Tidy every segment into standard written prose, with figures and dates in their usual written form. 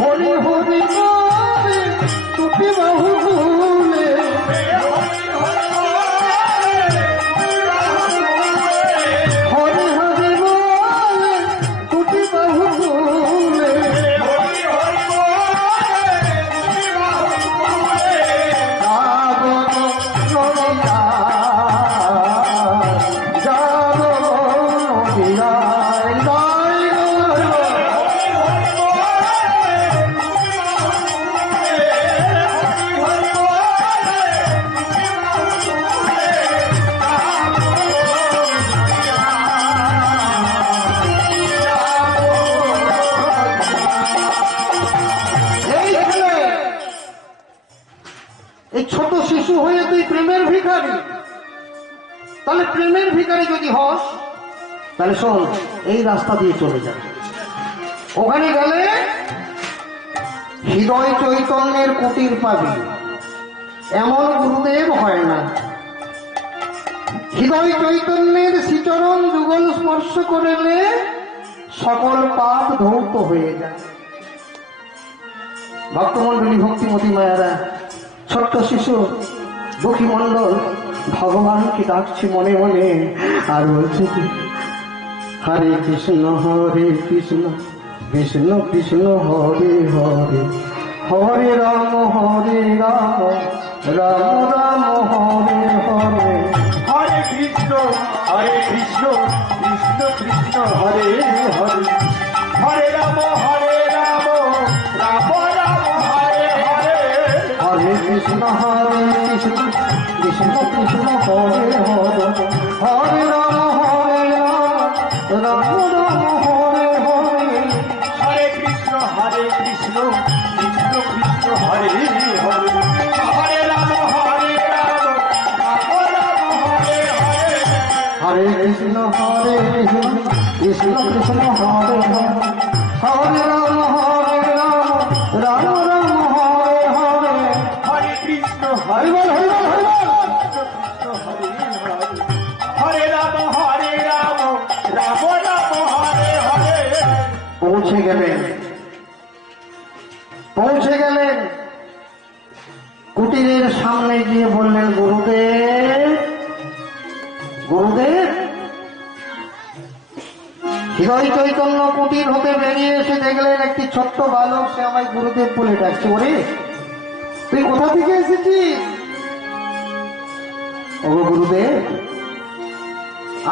হরি হরি বলে টুপি বাহু ভুলে, হরি হরি বলে টুপি বাহু ভুলে, এই ছোট শিশু হয়ে তুই প্রেমের ভিখারি, তাহলে প্রেমের ভিখারি যদি হস তাহলে শোন, এই রাস্তা দিয়ে চলে যাবে। ওখানে গেলে হৃদয় চৈতন্যের কুটির পাবি। এমন গুরুদেব হয় না। হৃদয় চৈতন্যের শ্রীচরণ যুগল স্পর্শ করলে সকল পাপ ধৌত হয়ে যায়। ভক্তমন্ডলী, ভক্তিমতী মায়েরা, ছোট্ট শিশু দুঃখী মন্ডল ভগবানকে ডাকছে মনে মনে, আর বলছে কি, হরে কৃষ্ণ কৃষ্ণ কৃষ্ণ হরে হরে, হরে রাম রাম রাম হরে হরে, হরে কৃষ্ণ কৃষ্ণ কৃষ্ণ হরে হরে, হরে রাম রাম রাম হরে হরে, হরে কৃষ্ণ কৃষ্ণ কৃষ্ণ হরে হরে, হরে রাম রাম রাম হরে হরে, হরে কৃষ্ণ কৃষ্ণ কৃষ্ণ হরে হরে, হরে রাম রাম রাম হরে হরে, হরে কৃষ্ণ কৃষ্ণ কৃষ্ণ হরে হরে, হরে রাম রাম রাম হরে হরে, হরে কৃষ্ণ হরি বল হরি বল হরি বল। হরে রাম রাম রাম হরে হরে। পৌঁছে গেলেন কুটিরের সামনে গিয়ে বললেন, গুরুদেব গুরুদেব। হৃদয় চৈতন্য কুটির হতে বেরিয়ে এসে দেখলেন একটি ছোট্ট বালক, সে আমায় গুরুদেব বলে ডাকছে। ওরে, তুই কোথা থেকে এসেছিস? ও গুরুদেব,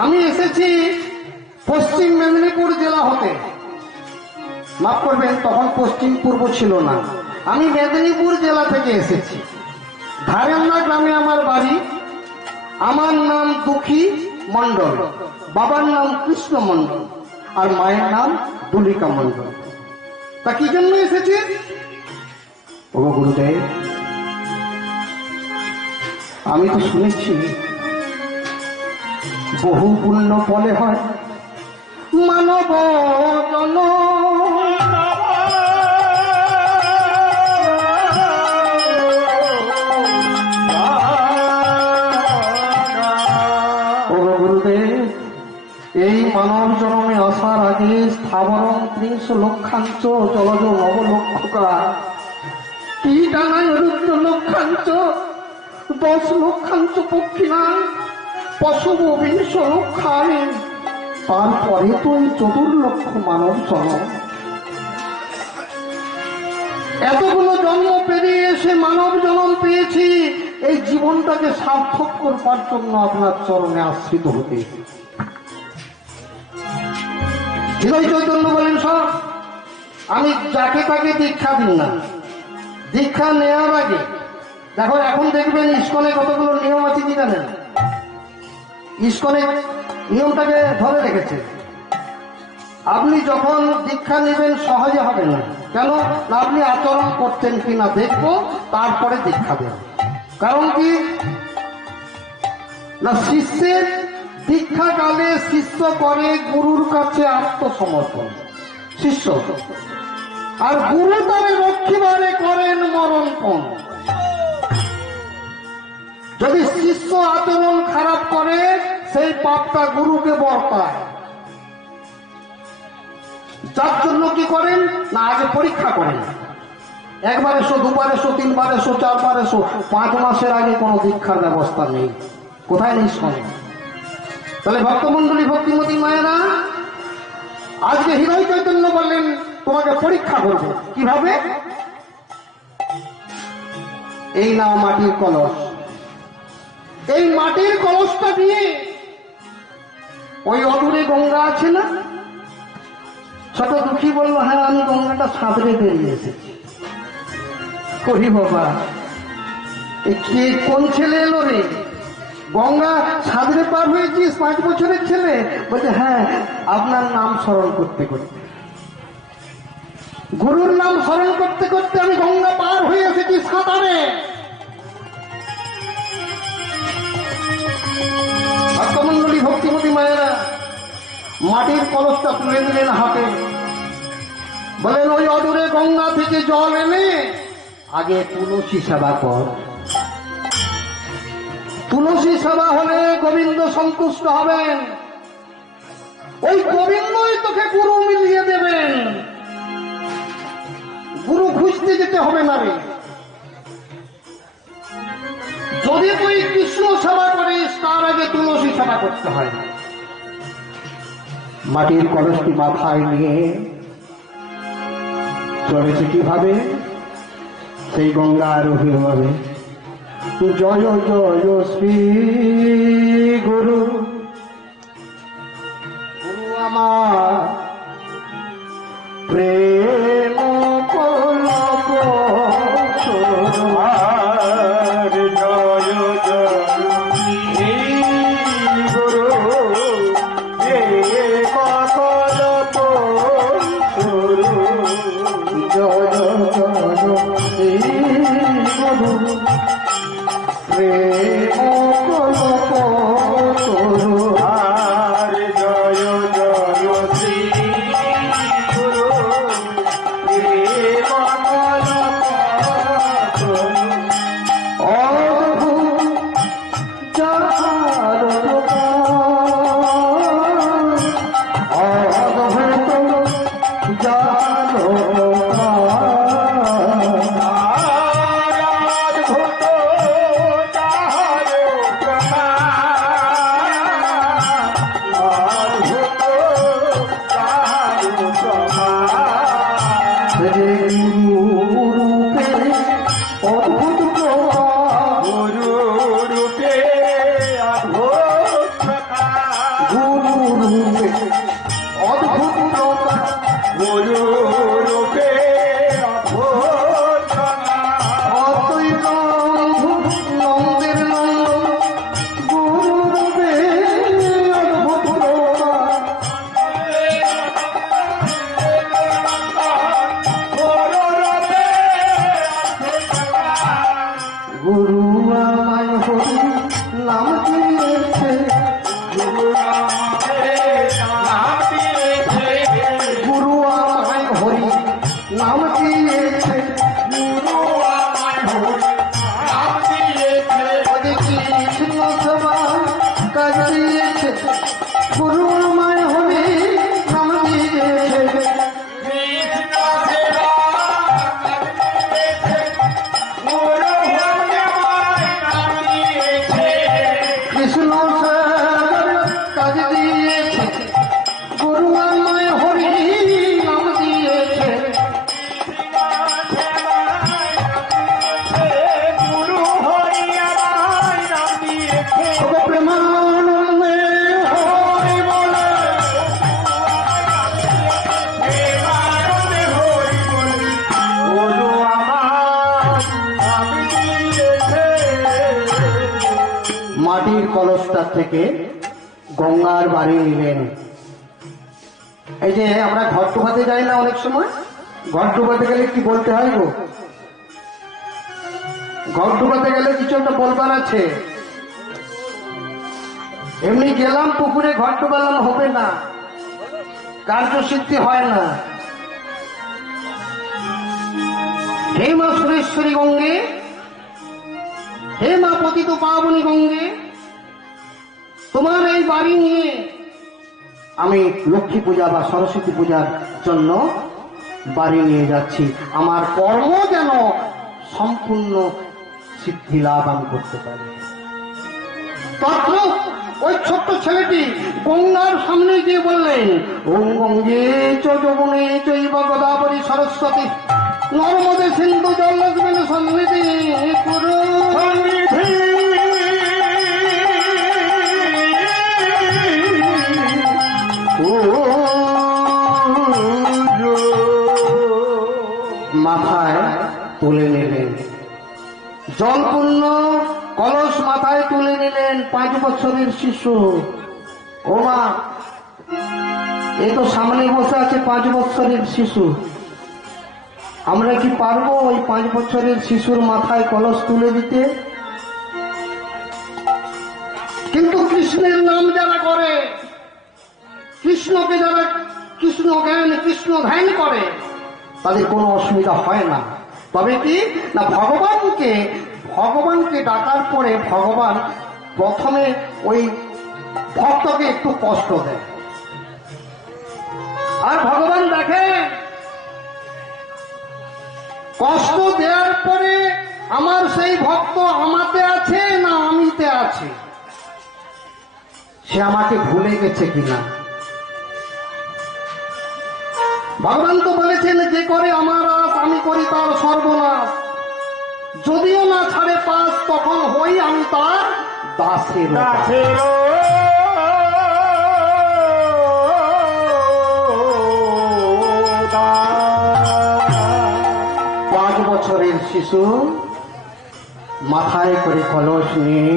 আমি এসেছি পশ্চিম মেদিনীপুর জেলা হতে। মাফ করবেন, তখন পশ্চিম পূর্ব ছিল না। আমি মেদিনীপুর জেলা থেকে এসেছি। ধারেন্না গ্রামে আমার বাড়ি। আমার নাম দুঃখী মণ্ডল, বাবার নাম কৃষ্ণ মণ্ডল, আর মায়ের নাম দুলিকা মণ্ডল। তা কি জন্য এসেছি? ও গুরুদেব, আমি তো শুনেছি বহু পুণ্য ফলে হয় মানব জন্ম। এই মানব জন্মে আসার আগে স্থাবরং ৩০ লক্ষাঞ্চ জলজ নবলক্ষকা, কি ডাঙায় রুদ্র লক্ষাঞ্চ ১০ লক্ষাঞ্চ পক্ষিণা, পশুব ২০ লক্ষায়, তারপরে তো এই ৪ লক্ষ মানব জন্ম। এতগুলো জন্ম পেরিয়ে এসে মানব জন্ম পেয়েছি। এই জীবনটাকে সার্থক করবার জন্য আপনার চরণে আশ্রিত হতে। হৃদয় চৈতন্য বলেন, সব আমি যাকে তাকে দীক্ষা দিই না। দীক্ষা নেওয়ার আগে দেখো, এখন দেখবেন ইস্কনে কতগুলো নিয়ম আছে কি জানেন? ইস্কনে নিয়মটাকে ধরে রেখেছে। আপনি যখন দীক্ষা নেবেন সহজে হবে না। কেন না, আপনি আচরণ করতেন কিনা দেখবো, তারপরে দীক্ষা দেব। কারণ কি না, শিষ্যের দীক্ষাকালে শিষ্য করে গুরুর কাছে আত্মসমর্পণ। শিষ্য আর গুরু তারে রক্ষিবারে করেন মরণপণ। যদি শিষ্য আচরণ খারাপ করে, সেই পাপটা গুরুকে বর্তায়। যার জন্য কি করেন না আগে পরীক্ষা করেন। একবার এসো, দুবার এসো, তিনবার এসো, চারবার এসো, 5 মাসের আগে কোনো দীক্ষার ব্যবস্থা নেই। কোথায় নেই শোনে? তাহলে ভক্তমন্ডলী, ভক্তিমতী মায়েরা, আজকে হৃদয় চৈতন্য বললেন তোমাকে পরীক্ষা করব। কিভাবে? এই নাও মাটির কলস, এই মাটির কলসটা দিয়ে ওই অদূরে গঙ্গা আছে না, ছোট দুঃখী বলল হ্যাঁ আমি গঙ্গাটা সাঁতরে বেরিয়ে এসেছি। করি বাবা, কে কোন ছেলে এলো রে? গঙ্গা সাঁতরে পার হয়েছিস? 5 বছরের ছেলে বলছে হ্যাঁ আপনার নাম স্মরণ করতে করতে, গুরুর নাম স্মরণ করতে করতে আমি গঙ্গা পার হয়ে এসেছি সাঁতারে। ভক্তমন্ডলী, ভক্তিমতী মায়েরা, মাটির কলসটা তুলে দিলেন হাতে, বলেন ওই অদূরে গঙ্গা থেকে জল এনে আগে তুলসী সেবা কর। তুলসী সেবা হলে গোবিন্দ সন্তুষ্ট হবেন, ওই গোবিন্দই তোকে গুরু মিলিয়ে দেবেন। গুরু খুঁজতে যেতে হবে না রে। যদি তুই কৃষ্ণ সেবা করিস তার আগে তুলসী সেবা করতে হয়। মাটির কলসটি মাথায় নিয়ে চলেছে কিভাবে? সেই গঙ্গার অভিভাবে জয় জয় শ্রী গুরু, গুরু আমার প্রেম কলক আর জয় জয় শ্রী গুরু হে কলপ শুরু। জয় জয় শ্রী গুরু প্রেম কলক শুরু। আর জয় জয় শ্রী গুরু হে কলপ শুরু। অদ্ভুত যার অদ্ভুত যার অদ্ভুত যাহার প্রমাণ, অদ্ভুত যাহার প্রমাণ। রূপে অদ্ভুত প্রভাব, গুরু রূপে অদ্ভুত প্রকাশ, গুরু রূপে অদ্ভুত প্রভাব, গুরু রূপে অদ্ভুত প্রকাশ। অদ্বৈত অদ্ভুত নন্দের নন্দন, গুরু রূপে অদ্ভুত প্রভাব। গুরু আমায় হরি নাম দিয়েছে, গুরু আমায় হরি নাম দিয়েছে, ওদের কৃষ্ণ সেবা কাজ দিয়েছে, গুরু আমায় হরি নাম দিয়েছে। কৃষ্ণ সেবার কাজ দিয়েছে, গুরু আমায় হরি নাম দিয়েছে। ওগো প্রেমানন্দে হরি বলে, গুরু আমার আমি দিয়েছে। মাটির কলসটা থেকে গঙ্গার বাড়ি নিলেন। এই যে আমরা ঘর ডুবাতে যাই না অনেক সময়, ঘর ডুবাতে গেলে কি বলতে হয় গো? ঘর ডুবাতে গেলে কিছু একটা বলবার আছে। এমনি গেলাম পুকুরে ঘর ডুবালাম হবে না, কার্যসিদ্ধি হয় না। হে মা সুরেশ্বরী গঙ্গে, হে মা পতিত পাবনী গঙ্গে, তোমার এই বাড়ি নিয়ে আমি লক্ষ্মী পূজা বা সরস্বতী পূজার জন্য বাড়ি নিয়ে যাচ্ছি। আমার কর্ম যেন সম্পূর্ণ সিদ্ধি লাভ আমি করতে পারি। তখন ওই ছোট্ট ছেলেটি গঙ্গার সামনে গিয়ে বললেন, ওম গঙ্গে চ যমুনে চৈব গোদাবরী সরস্বতী নর্মদে সিন্ধু জলস্মিন সন্নিধি কুরু। মাথায় তুলে নিলেন, জলপূর্ণ কলস মাথায় তুলে নিলেন 5 বছরের শিশু। ও মা, এই তো সামনে বসে আছে 5 বছরের শিশু, আমরা কি পারবো ওই 5 বছরের শিশুর মাথায় কলস তুলে দিতে? কিন্তু কৃষ্ণের নাম যারা করে, কৃষ্ণকে যারা কৃষ্ণ জ্ঞান কৃষ্ণ ধ্যান করে, তাদের কোনো অসুবিধা হয় না। তবে কি না, ভগবানকে ডাকার পরে ভগবান প্রথমে ওই ভক্তকে একটু কষ্ট দেয়। আর ভগবান দেখে কষ্ট দেওয়ার পরে আমার সেই ভক্ত আমাতে আছে না আমিতে আছে, সে আমাকে ভুলে গেছে কিনা। ভগবান তো বলেছেন, যে করে আমার আস আমি করি তার সর্বনাশ, যদিও না ছাড়ে পাস তখন হই আমি তার দাসের। 5 বছরের শিশু মাথায় করে কলস নিয়ে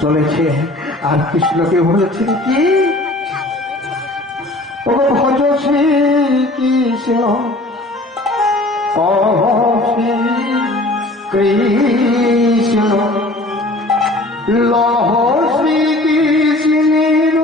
চলেছে, আর কৃষ্ণকে বলেছেন কি, ও ভজ শ্রী কৃষ্ণ শ্রী কৃষ্ণ লহ শ্রী কৃষ্ণের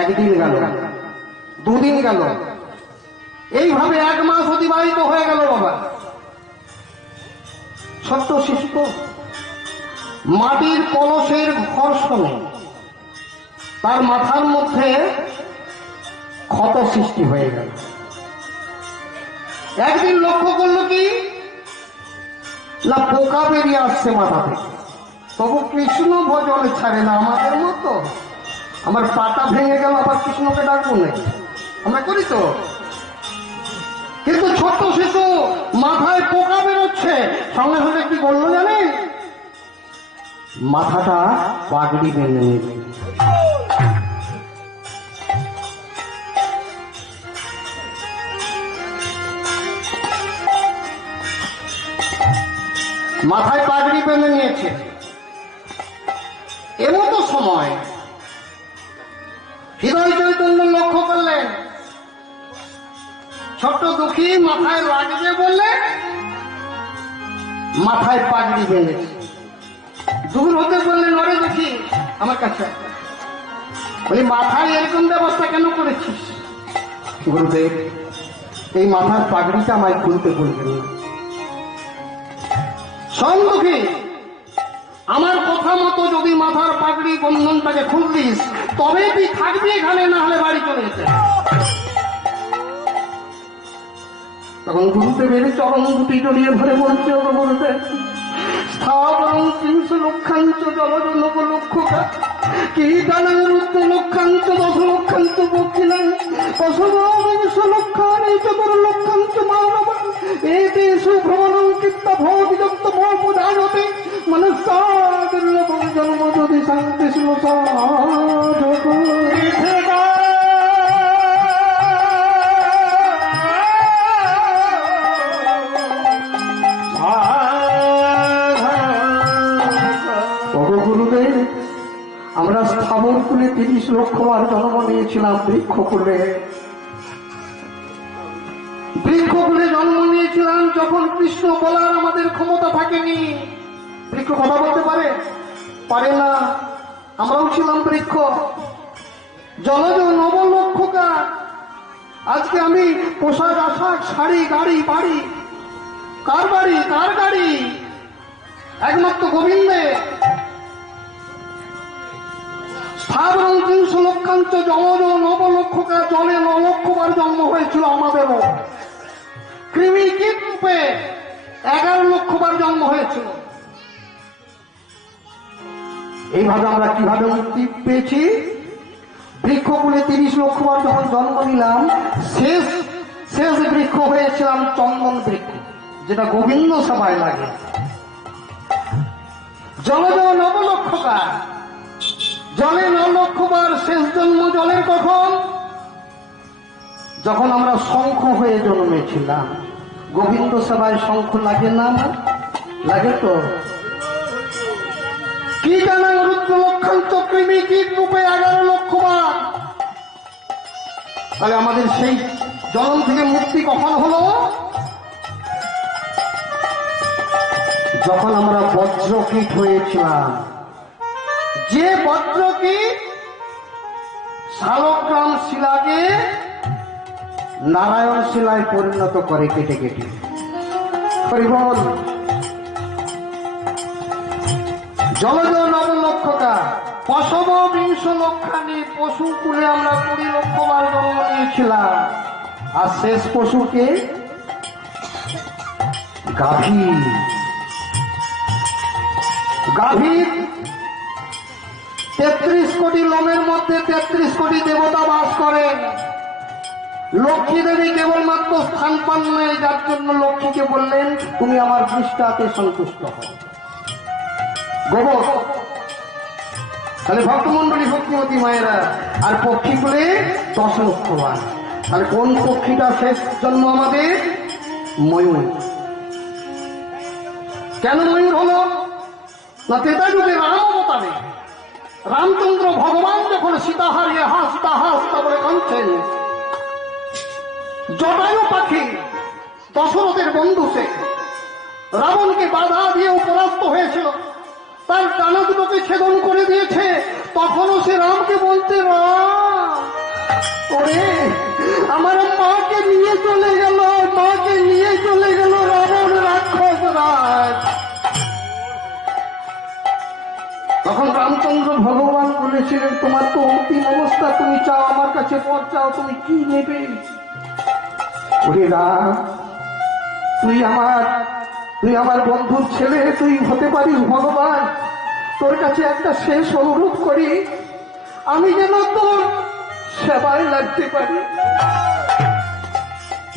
একদিন গেল, 2 দিন গেল, এইভাবে 1 মাস অতিবাহিত হয়ে গেল। বাবা ছোট্ট শিশু তো, মাটির কলসের ঘর্ষণে তার মাথার মধ্যে ক্ষত সৃষ্টি হয়ে গেল। একদিন লক্ষ্য করলো কি না, পোকা বেরিয়ে আসছে মাথা থেকে। তবু কৃষ্ণ ভজনে ছাড়ে না, আমাদের মতো। আমার পাটা ভেঙে গেল, আবার কৃষ্ণকে ডাকবো নাকি? আমরা করি তো। কিন্তু ছোট্ট শিশু, মাথায় পোকা বেরোচ্ছে, সঙ্গে সঙ্গে কি করলো জানেন? মাথাটা পাগড়ি বেঁধে নেবে। মাথায় পাগড়ি বেঁধে নিয়েছে। এমতো সময় হৃদয় চৈতন্য লক্ষ্য করলেন ছোট্ট দুঃখী মাথায় লাগবে বলে মাথায় পাগড়ি বেঁধেছে। দূর হতে বললেন, অরে দুঃখী আমার কাছে, বলি মাথায় এরকম ব্যবস্থা কেন করেছিস? গুরুদেব, এই মাথার পাগড়িটা আমায় খুলতে বলবেন না। শোন দুঃখী, আমার কথা মতো যদি মাথার পাগড়ি বন্ধনটাকে খুলতিস তবে তুই থাকবি এখানে, না হলে বাড়ি চলে যেতে। তখন গুরুদেবের চরণ দুটি জড়িয়ে ধরে বলছে, ও গুরুদেব, স্থাবরং ৩০০ লক্ষাঞ্চ জলজনক লক্ষকা কীটানাং রুদ্র লক্ষাঞ্চ ১০ লক্ষাঞ্চ পক্ষিণাং ১০ লক্ষানি ১৪ লক্ষাঞ্চ মানব এতেষু ভ্রমণং কৃত্বা ভবতি যন্ত মোপদায়তে মনস্সাদুর্লভং জন্ম যদি শান্তি সাধক। গুরুদেব, আমরা স্থাবর কুলে ৩০ লক্ষবার জন্ম নিয়েছিলাম, বৃক্ষকুলে জন্ম নিয়েছিলাম যখন কৃষ্ণ বলার আমাদের ক্ষমতা থাকেনি। বৃক্ষ কথা বলতে পারে না। আমরাও ছিলাম বৃক্ষ, জলজ নবলক্ষকার। আজকে আমি পোশাক আশাক শাড়ি গাড়ি বাড়ি, কার বাড়ি কার গাড়ি? একমাত্র গোবিন্দে। স্থাবরং ৩০০ লক্ষাঞ্চ জলজ নবলক্ষকার, জলে ৯ লক্ষবার জন্ম হয়েছিল আমাদেরও। কৃমি কীট রূপে ১১ লক্ষবার জন্ম হয়েছিল। এইভাবে আমরা কিভাবে মুক্তি পেয়েছি? বৃক্ষকুলে ৩০ লক্ষবার যখন জন্ম নিলাম, শেষ বৃক্ষ হয়েছিলাম চন্দন বৃক্ষ, যেটা গোবিন্দ সভায় লাগে। জলজ নবলক্ষকার, জলে ৯ লক্ষবার। শেষ জন্ম জলের কখন? যখন আমরা শঙ্খ হয়ে জন্মেছিলাম। গোবিন্দ সভায় শঙ্খ লাগে না? লাগে তো। কি জানা রুদ্র লক্ষাঞ্চ কৃমি কীট রূপে ১১ লক্ষবার। তাহলে আমাদের সেই জন্ম থেকে মুক্তি কখন হলো? যখন আমরা বজ্রকীট হয়েছিলাম। যে বজ্রকীট শালগ্রাম শিলাকে নারায়ণ শিলায় পরিণত করে কেটে কেটে। হরিবল। জলজ নবলক্ষকার, পশব ২০ লক্ষানি। পশু কুলে আমরা ২০ লক্ষবার জন্ম নিয়েছিলাম। আর শেষ পশুকে গাভীর ৩৩ কোটি লোমের মধ্যে ৩৩ কোটি দেবতা বাস করেন। লক্ষ্মী দেবী কেবলমাত্র স্থান পান নাই, যার জন্য লক্ষ্মীকে বললেন, তুমি আমার দৃষ্টাতে সন্তুষ্ট হও। গোবর। তাহলে ভক্তমন্ডলী ভক্তিমতী মায়েরা। আর পক্ষী কুলে ১০ লক্ষবার। তাহলে কোন পক্ষীটা শেষ জন্ম আমাদের? ময়ূর। কেন ময়ূর হলো না? তেতা যুগে রাম অবতারে রামচন্দ্র ভগবান যখন সীতা হারিয়ে হাসতা হাসতা বলে কাঁদছেন, জটায়ু পাখি দশরথের বন্ধু, সে রাবণকে বাধা দিয়েও পরাস্ত হয়েছিল, তার ডানা দুটোকে ছেদন করে দিয়েছে। তখনও সে রামকে বলতে, রাম ওরে আমার মাকে নিয়ে চলে গেল, মাকে নিয়ে চলে গেল রাবণ রাক্ষস রাজ। তখন রামচন্দ্র ভগবান বলেছিলেন, তোমার তো অন্তিম অবস্থা, তুমি চাও আমার কাছে পথ চাও, তুমি কি নেবে? ওরে রাম, তুই আমার বন্ধুর ছেলে, তুই হতে পারিস ভগবান। তোর কাছে একটা শেষ অনুরোধ করি, আমি যেন তোর সেবায় লাগতে পারি।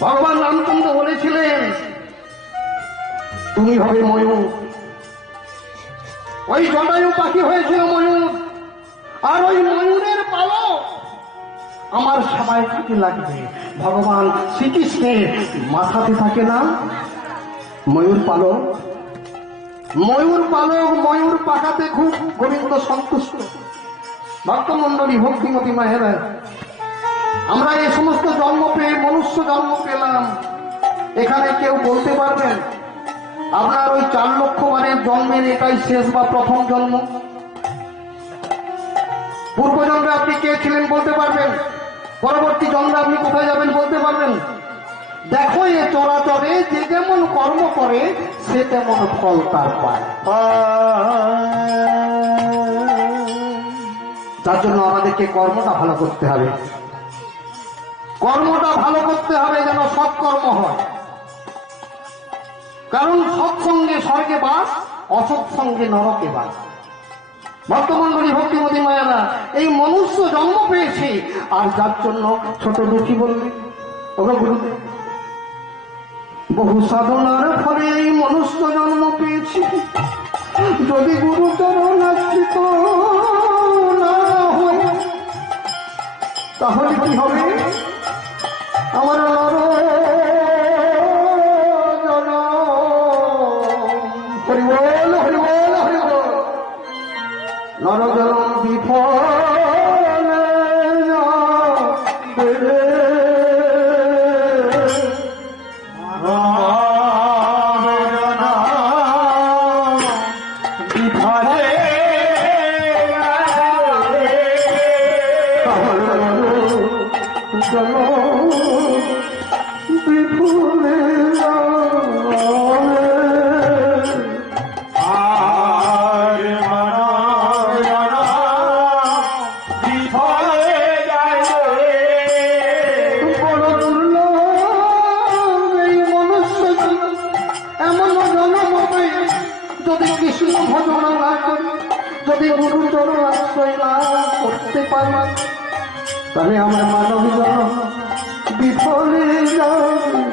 ভগবান রামচন্দ্র বলেছিলেন, তুমি হবে ময়ূর, ওই জটায়ু পাখি হয়েছিল ময়ূর, আর ওই ময়ূরের পালক আমার সবাই কাজে লাগবে। ভগবান শ্রীকৃষ্ণের মাথাতে থাকে না ময়ূর পালক, ময়ূর পালক, ময়ূর পাখাতে খুব গোবিন্দ সন্তুষ্ট। ভক্তমন্ডলী, ভক্তিমতী মায়েরা, আমরা এই সমস্ত জন্ম পেয়ে মনুষ্য জন্ম পেলাম। এখানে কেউ বলতে পারবেন আপনার ওই 4 লক্ষ বারের জন্মের এটাই শেষ বা প্রথম জন্ম? পূর্বজন্মে আপনি কে ছিলেন বলতে পারবেন? পরবর্তী জন্মে আপনি কোথায় যাবেন বলতে পারবেন? দেখো এ চরাচরে যে যেমন কর্ম করে সে তেমন ফল তার পায়। তার জন্য আমাদেরকে কর্মটা ভালো করতে হবে, কর্মটা ভালো করতে হবে যেন সৎকর্ম হয়। কারণ সৎসঙ্গে স্বর্গে বাস, অসৎসঙ্গে নরকে বাস। ভক্তমন্ডলী, ভক্তিমতী মায়েরা, এই মনুষ্য জন্ম পেয়েছে, আর যার জন্য ছোট দুঃখী বলবে, ওগো গুরুদেব, বহু সাধনার ফলে এই মনুষ্য জন্ম পেয়েছি, যদি গুরুচরণ আশ্রিত না হয় তাহলে কি হবে? আমার নর হরিবল হরিবল হরিবল নরজনম বিফল তাহলে আমার মানব জন্ম বিফলে যাবে।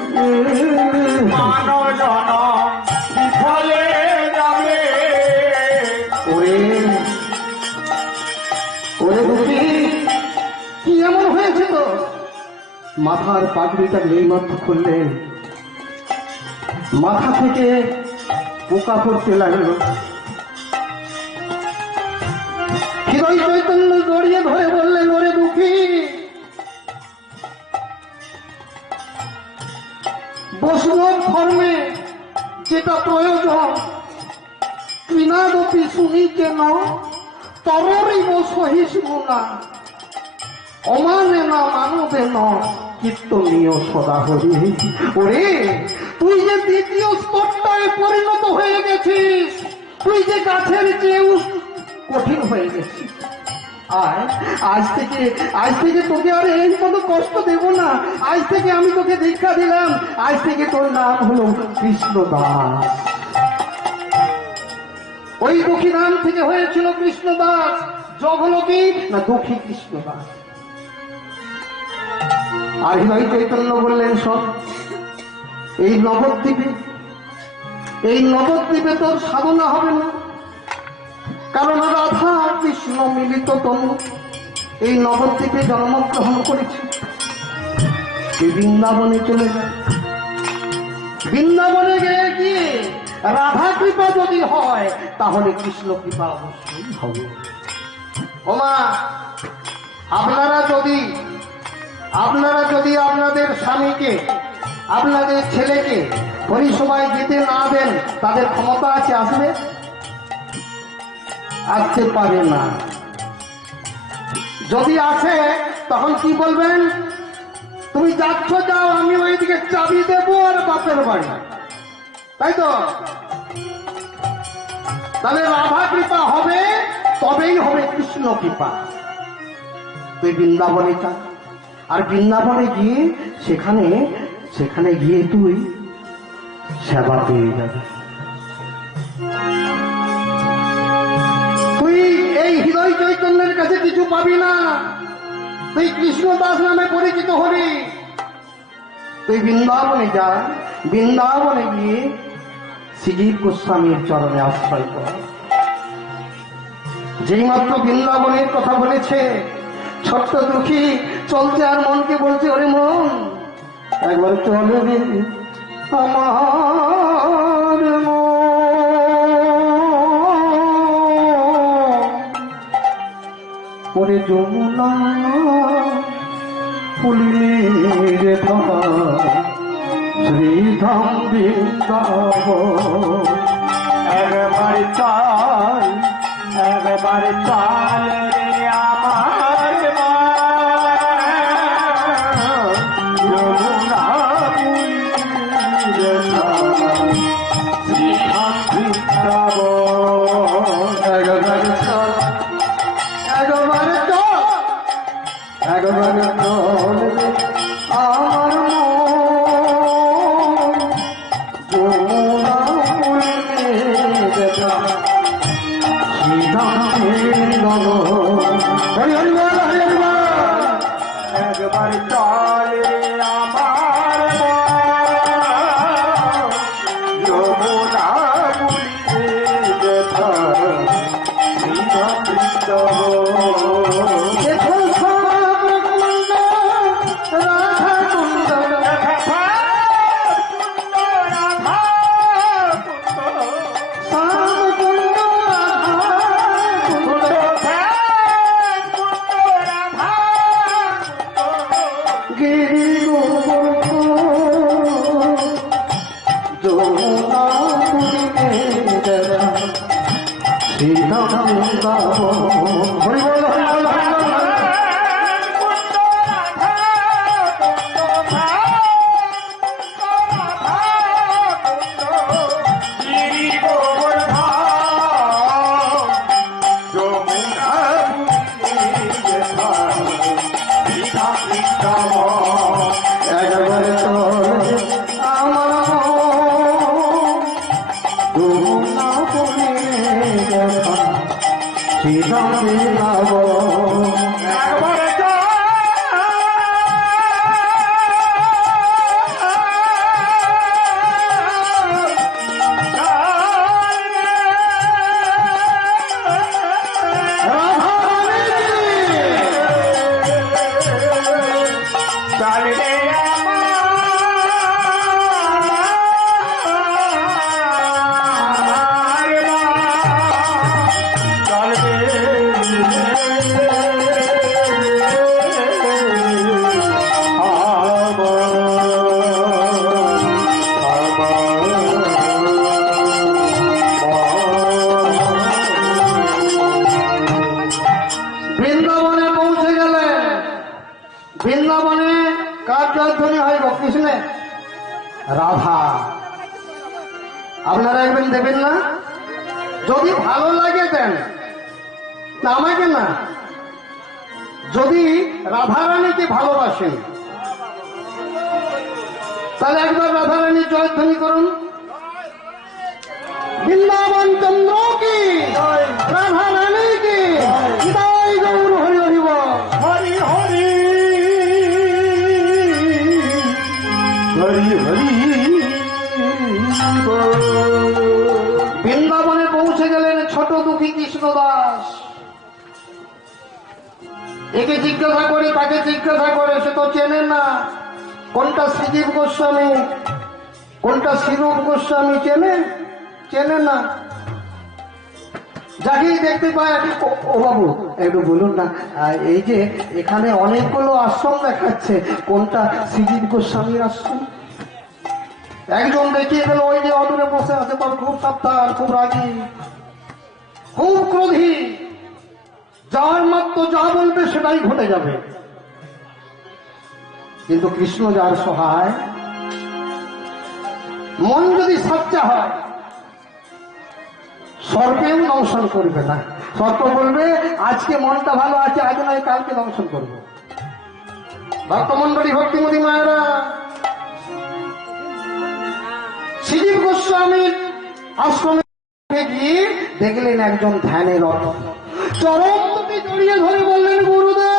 কি এমন হয়েছে তো? মাথার পাগড়িটা এইমাত্র খুললেন, মাথা থেকে পোকা পড়তে লাগলো। হৃদয় চৈতন্য জড়িয়ে ধরে বললেন, ওরে দুঃখী, বৈষ্ণব ধর্মে যেটা প্রয়োজন, বিনাদপি শুনি কেন তরিব সহিষ্ণু না, অমানে না মানবে ন কীর্তনীয় সদা হরি। ওরে, তুই যে দ্বিতীয় স্তরটায় পরিণত হয়ে গেছিস, তুই যে গাছের চেয়েও কঠিন হয়ে গেছিস। আর আজ থেকে তোকে আর এই মতো কষ্ট দেব না। আজ থেকে আমি তোকে দীক্ষা দিলাম, আজ থেকে তোর নাম হলো কৃষ্ণদাস। ওই দুঃখী নাম থেকে হয়েছিল কৃষ্ণদাস। যোগ হলো কি না, দুঃখী কৃষ্ণদাস। আর হৃদয় চৈতন্য বললেন, সব এই নবদ্বীপে তোর সাধনা হবে না, কারণ রাধা কৃষ্ণ মিলিত তনু এই নবদ্বীপে জন্মগ্রহণ করেছে। এই বৃন্দাবনে চলে যায়, বৃন্দাবনে গিয়ে রাধা কৃপা যদি হয় তাহলে কৃষ্ণ কৃপা অবশ্যই হবে। ওমা, আপনারা যদি আপনাদের স্বামীকে, আপনাদের ছেলেকে হরিসভায় যেতে না দেন, তাদের ক্ষমতা আছে আসবে? আসতে পারে না। যদি আসে তখন কি বলবেন? তুমি যাচ্ছ যাও, আমি ওইদিকে চাবি দেবো আর বাপের বাড়ি, তাই তো? তাহলে রাধা কৃপা হবে, তবেই হবে কৃষ্ণ কৃপা। তুই বৃন্দাবনে যা, আর বৃন্দাবনে গিয়ে সেখানে গিয়ে তুই সেবা পেয়ে যাবে। তুই এই হৃদয় চৈতন্যের কাছে কিছু পাবি না, তুই কৃষ্ণদাস নামে পরিচিত হবি। তুই বৃন্দাবনে যা, বৃন্দাবনে গিয়ে শ্রীজীব গোস্বামীর চরণে আশ্রয় কর। যেই মাত্র বৃন্দাবনের কথা বলেছে, ছোট্ট দুঃখী চলতে আর মনকে বলছে, ওরে মন একবার চলে রে আমার মন। ওরে যমুনা ফুলের ধার শ্রীধাম বৃন্দাবন। একবার চাল রে আমার মা, যমুনা পুরীর ধার শ্রীধাম বৃন্দাবন। একবার চল, একবার চল, একবার চল রে আমার মন, যমুনা ফুলের ধার শ্রীধাম বৃন্দাবন। হরি হরি বল, হরি হরি বল। একবার চাল রে আমার মা, যমুনা পুরীর ধার শ্রীধাম বৃন্দাবন। দেখো সব কুণ্ড রাধা কুণ্ড, সব কুণ্ড রাধা কুণ্ড, গিরি গোবর্ধন যমুনা পুরীর ধার শ্রীধাম বৃন্দাবন। হরি বল, হরি বল, হরি বল। একবার চল আমার মন, যমুনা পুরীর ধার শ্রীধাম বৃন্দাবন। রাধা রানী কি? বৃন্দাবনে পৌঁছে গেলেন। বৃন্দাবনে কার জয়ধ্বনি হয় গো? কৃষ্ণে? রাধা। আপনারা একদিন দেবেন না? যদি ভালো লাগে দেন, না আমাকে না। যদি রাধারানীকে ভালোবাসেন তাহলে একবার রাধারানীর জয়ধ্বনি করুন। বৃন্দাবন চন্দ্র কি, রাধারানী কি, জয় গৌর হরি হরি বল। হরি হরি হরি হরি বৃন্দাবনে পৌঁছে গেলেন ছোট দুঃখী কৃষ্ণদাস। একে জিজ্ঞাসা করি, তাকে জিজ্ঞাসা করে, সে তো চেনে না কোনটা শ্রীজীব গোস্বামী কোনটা শ্রীরূপ গোস্বামী, চেনে না। যাকেই দেখতে পায়, ও বাবু একটু বলুন না, এই যে এখানে অনেকগুলো আশ্রম দেখাচ্ছে, কোনটা শ্রীজীব গোস্বামীর আশ্রম? একজন দেখিয়ে গেল, ওই যে অদূরে বসে আছে, তার খুব সাবধান, খুব রাগী, খুব ক্রোধী, যার মাত্র যা বলবে সেটাই ঘটে যাবে। কিন্তু কৃষ্ণ যার সহায়, মন যদি সাচ্চা হয়, সর্পেও দংশন করবে না। সর্প বলবে আজকে মনটা ভালো আছে, আজ নয় কালকে দংশন করবো। ভক্তমন্ডলী, ভক্তিমতী মায়েরা, শ্রীজীব গোস্বামীর আশ্রমে গিয়ে দেখলেন একজন ধ্যানে রত, চরম দুটি জড়িয়ে ধরে বললেন, গুরুদেব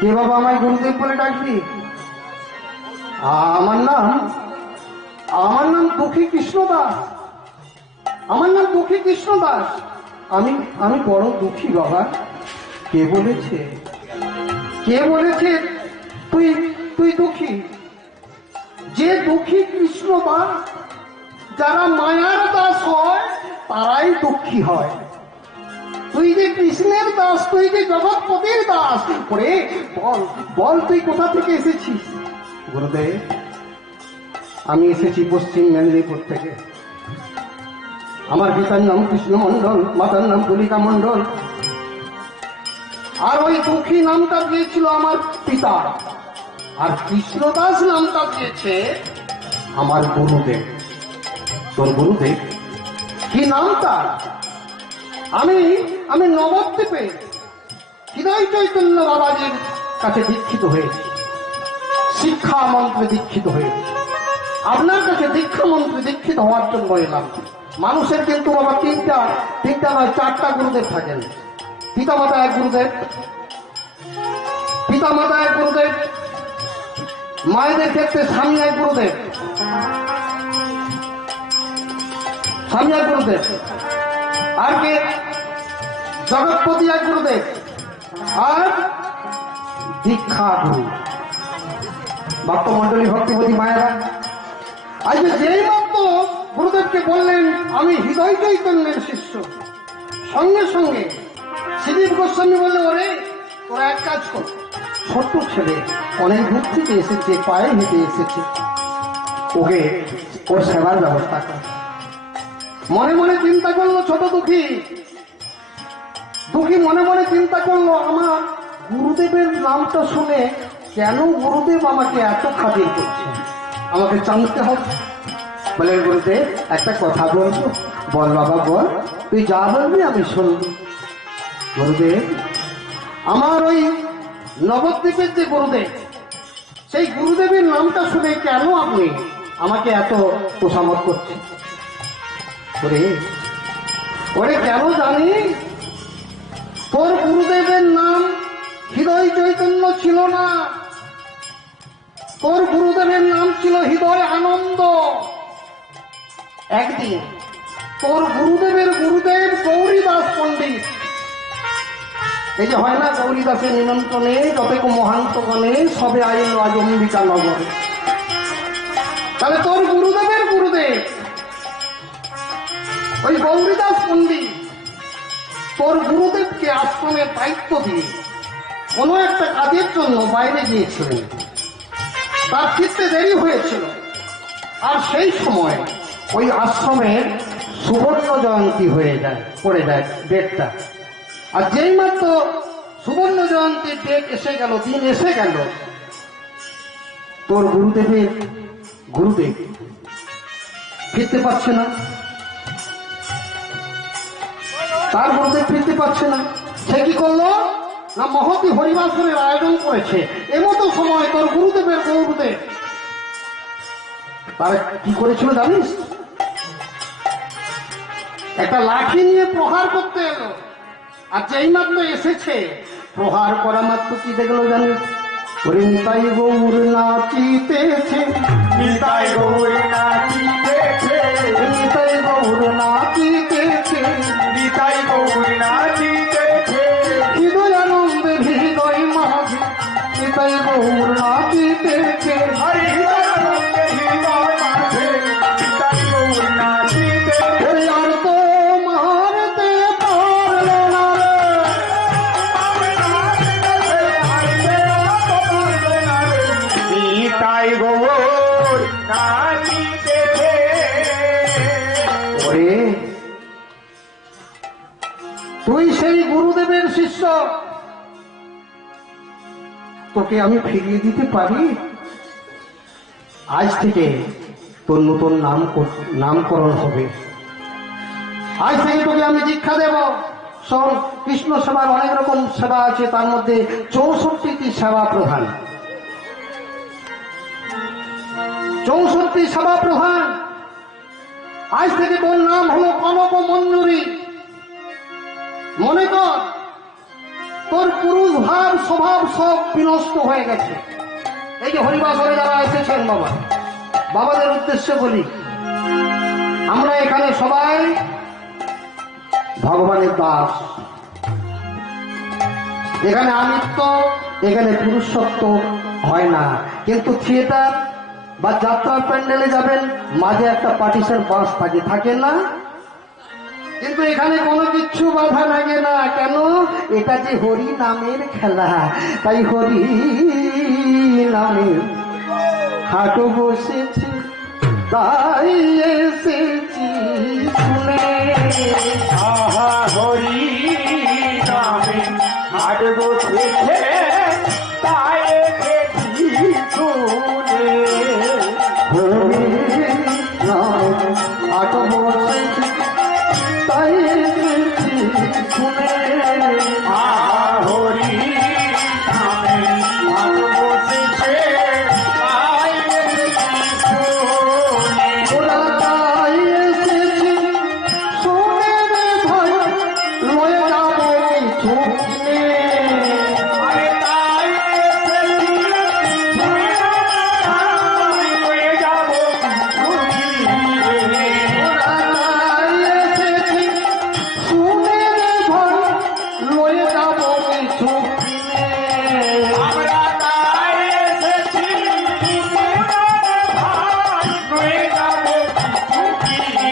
কে বাবা আমায় গুরুদেব বলে ডাকবি? আমার নাম দুঃখী কৃষ্ণ দাস। আমার নাম দুঃখী কৃষ্ণ দাস। আমি আমি বড় দুঃখী বাবা। কে বলেছে তুই তুই দুঃখী? যে দুঃখী কৃষ্ণ দাস, যারা মায়ার দাস হয় তারাই দুঃখী হয়। তুই যে কৃষ্ণের দাস, তুই যে জগৎপতির দাস, ওরে বল বল তুই কোথা থেকে এসেছিস? গুরুদেব, আমি এসেছি পশ্চিম মেদিনীপুর থেকে। আমার পিতার নাম কৃষ্ণ মণ্ডল, মাতার নাম তুলিকা মণ্ডল। আর ওই দুঃখী নামটা দিয়েছিল আমার পিতা, আর কৃষ্ণদাস নামটা দিয়েছে আমার গুরুদেব। তোর গুরুদেব কি নামটা? আমি নবদ্বীপে হৃদয় চৈতন্য বাবাজির কাছে দীক্ষিত হয়েছি, শিক্ষা মন্ত্রে দীক্ষিত হয়েছি। আপনার কাছে দীক্ষা মন্ত্রে দীক্ষিত হওয়ার জন্য এলাম। মানুষের কিন্তু বাবা তিনটা নয় 4টা গুরুদেব থাকেন। পিতামাতা এক গুরুদেব, মায়েদের ক্ষেত্রে স্বামী এক গুরুদেব, আর কে? জগৎপতি এক গুরুদেব, আর দীক্ষা গুরু। ভক্তমন্ডলী, ভক্তিপতি মায়েরা, আজ যেই মাত্র গুরুদেবকে বললেন আমি হৃদয় চৈতন্যের শিষ্য, সঙ্গে সঙ্গে শ্রীদীপ গোস্বামী বললে, ওরা এক কাজ কর, ছোট্ট ছেলে অনেক দূর থেকে এসেছে, পায়ে হেঁটে এসেছে, ওর সেবার ব্যবস্থা কর। মনে মনে চিন্তা করলো ছোট দুঃখী মনে মনে চিন্তা করলো, আমার গুরুদেবের নামটা শুনে কেন গুরুদেব আমাকে এত খাতির করছে, আমাকে জানতে হবে। বলে, গুরুদেব একটা কথা বলবো? বল বাবা বল, তুই যা বলবি আমি শুনবি। গুরুদেব, আমার ওই নবদ্বীপের যে গুরুদেব, সেই গুরুদেবের নামটা শুনে কেন আপনি আমাকে এত তোষামত করছেন? ওরে কেন জানি, তোর গুরুদেবের নাম হৃদয় চৈতন্য ছিল না, তোর গুরুদেবের নাম ছিল হৃদয় আনন্দ। একদিন তোর গুরুদেব গৌরীদাস পণ্ডিত, এই যে হয় না গৌরীদাসের নিমন্ত্রণে যতক মহান্তগণে সবে আইল আজ অম্বিকা নগরে, তাহলে তোর গুরুদেবের গুরুদেব ওই গৌরীদাস পণ্ডিত তোর গুরুদেবকে আশ্রমের দায়িত্ব দিয়ে কোনো একটা কাজের জন্য বাইরে গিয়েছিলেন, তার ফিরতে দেরি হয়েছিল। আর সেই সময় ওই আশ্রমের সুবর্ণ জয়ন্তী পড়ে যায় ডেটটা। আর যেই মাত্র সুবর্ণ জয়ন্তীর ডেট এসে গেল, দিন এসে গেল, তোর গুরুদেব ফিরতে পারছে না, তার গুরুদেব ফিরতে পারছে না। সে কি করলো না, মহতি হরিবাসনের আয়োজন করেছে। এমতো সময় তোর গুরুদেব তারা কি করেছিল জানিস? একটা লাঠি নিয়ে প্রহার করতে এলো, আর যেই মাত্র এসেছে প্রহার করা মাত্র কি দেখলো জানিস? ওরে নিতাই গৌর নাচিতেছে, নিতাই গৌর নাচিতেছে, নিতাই গৌর নাচিতেছে, নিতাই গৌর নাচিতেছে, হৃদয় আনন্দে হৃদয় মাঝে নিতাই গৌর নাচিতেছে। হরি হৃদয়ানন্দে হৃদয় মাঝে নিতাই গৌর নাচিতেছে। ওরে আর তো মারতে পারলো না নিতাই গৌর নাচিতেছে। ওরে, তুই সেই গুরুদেবের শিষ্য, তোকে আমি ফিরিয়ে দিতে পারি? আজ থেকে তোর নতুন নামকরণ হবে। আজ থেকে তোকে আমি দীক্ষা দেব। শোন, কৃষ্ণ সেবার অনেক রকম সেবা আছে, তার মধ্যে 64টি সেবা প্রধান। 64 সেবা প্রধান। আজ থেকে তোর নাম হলো কনক মঞ্জুরি। মনে কর, তোর পুরুষ ভাব স্বভাব সব বিনষ্ট হয়ে গেছে। এই যে হরিবাসরে যারা এসেছেন বাবা, বাবাদের উদ্দেশ্যে বলি, আমরা এখানে সবাই ভগবানের দাস। এখানে আমিত্ব, এখানে পুরুষত্ব হয় না। কিন্তু থিয়েটার বা যাত্রার প্যান্ডেলে যাবেন, মাঝে একটা পার্টিশন বাস থাকে না? কিন্তু এখানে কোনো কিচ্ছু বাধা লাগে না। কেন? এটা যে হরি নামের খেলা, তাই হরি নামে হাট বসেছে, তাই এসেছি শুনে। আহা হরি নামে হাট বসেছে, তাই এসেছি শুনে। হরি নামে হাট বসেছে, তাই এসেছি শুনে। আহা হরি নামে হাট বসেছে, তাই এসেছি শুনে। ওরা তাই এসেছি শুনে রে ভাই, লয়ে যাবো কিছু কিনে। আরে তাই এসেছি শুনে, তাই হয়ে যাবো ঘুরিয়ে। ওরা তাই এসেছি শুনে রে ভাই, লয়ে যাবো কিছু কিনে। আমরা তাই এসেছি ভাই, হয়ে যাবো ঘুরিয়ে।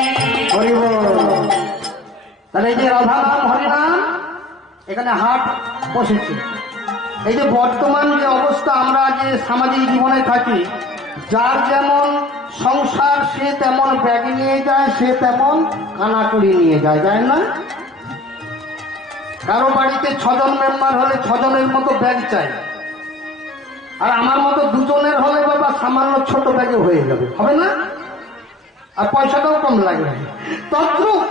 হরিবল। তাহলে এই যে রাধা নাম হরিনাম, এখানে হাট বসেছে। এই যে বর্তমান যে অবস্থা, আমরা যে সামাজিক জীবনে থাকি, যার যেমন সংসার সে তেমন ব্যাগ নিয়ে যায়, সে তেমন কানাকড়ি নিয়ে যায়, যায় না? কারো বাড়িতে 6 জন মেম্বার হলে 6 জনের মতো ব্যাগ চাই, আর আমার মতো 2 জনের হলে বাবা সামান্য ছোট ব্যাগে হয়ে যাবে, হবে না? আর পয়সাটাও কম লাগবে। তদ্রূপ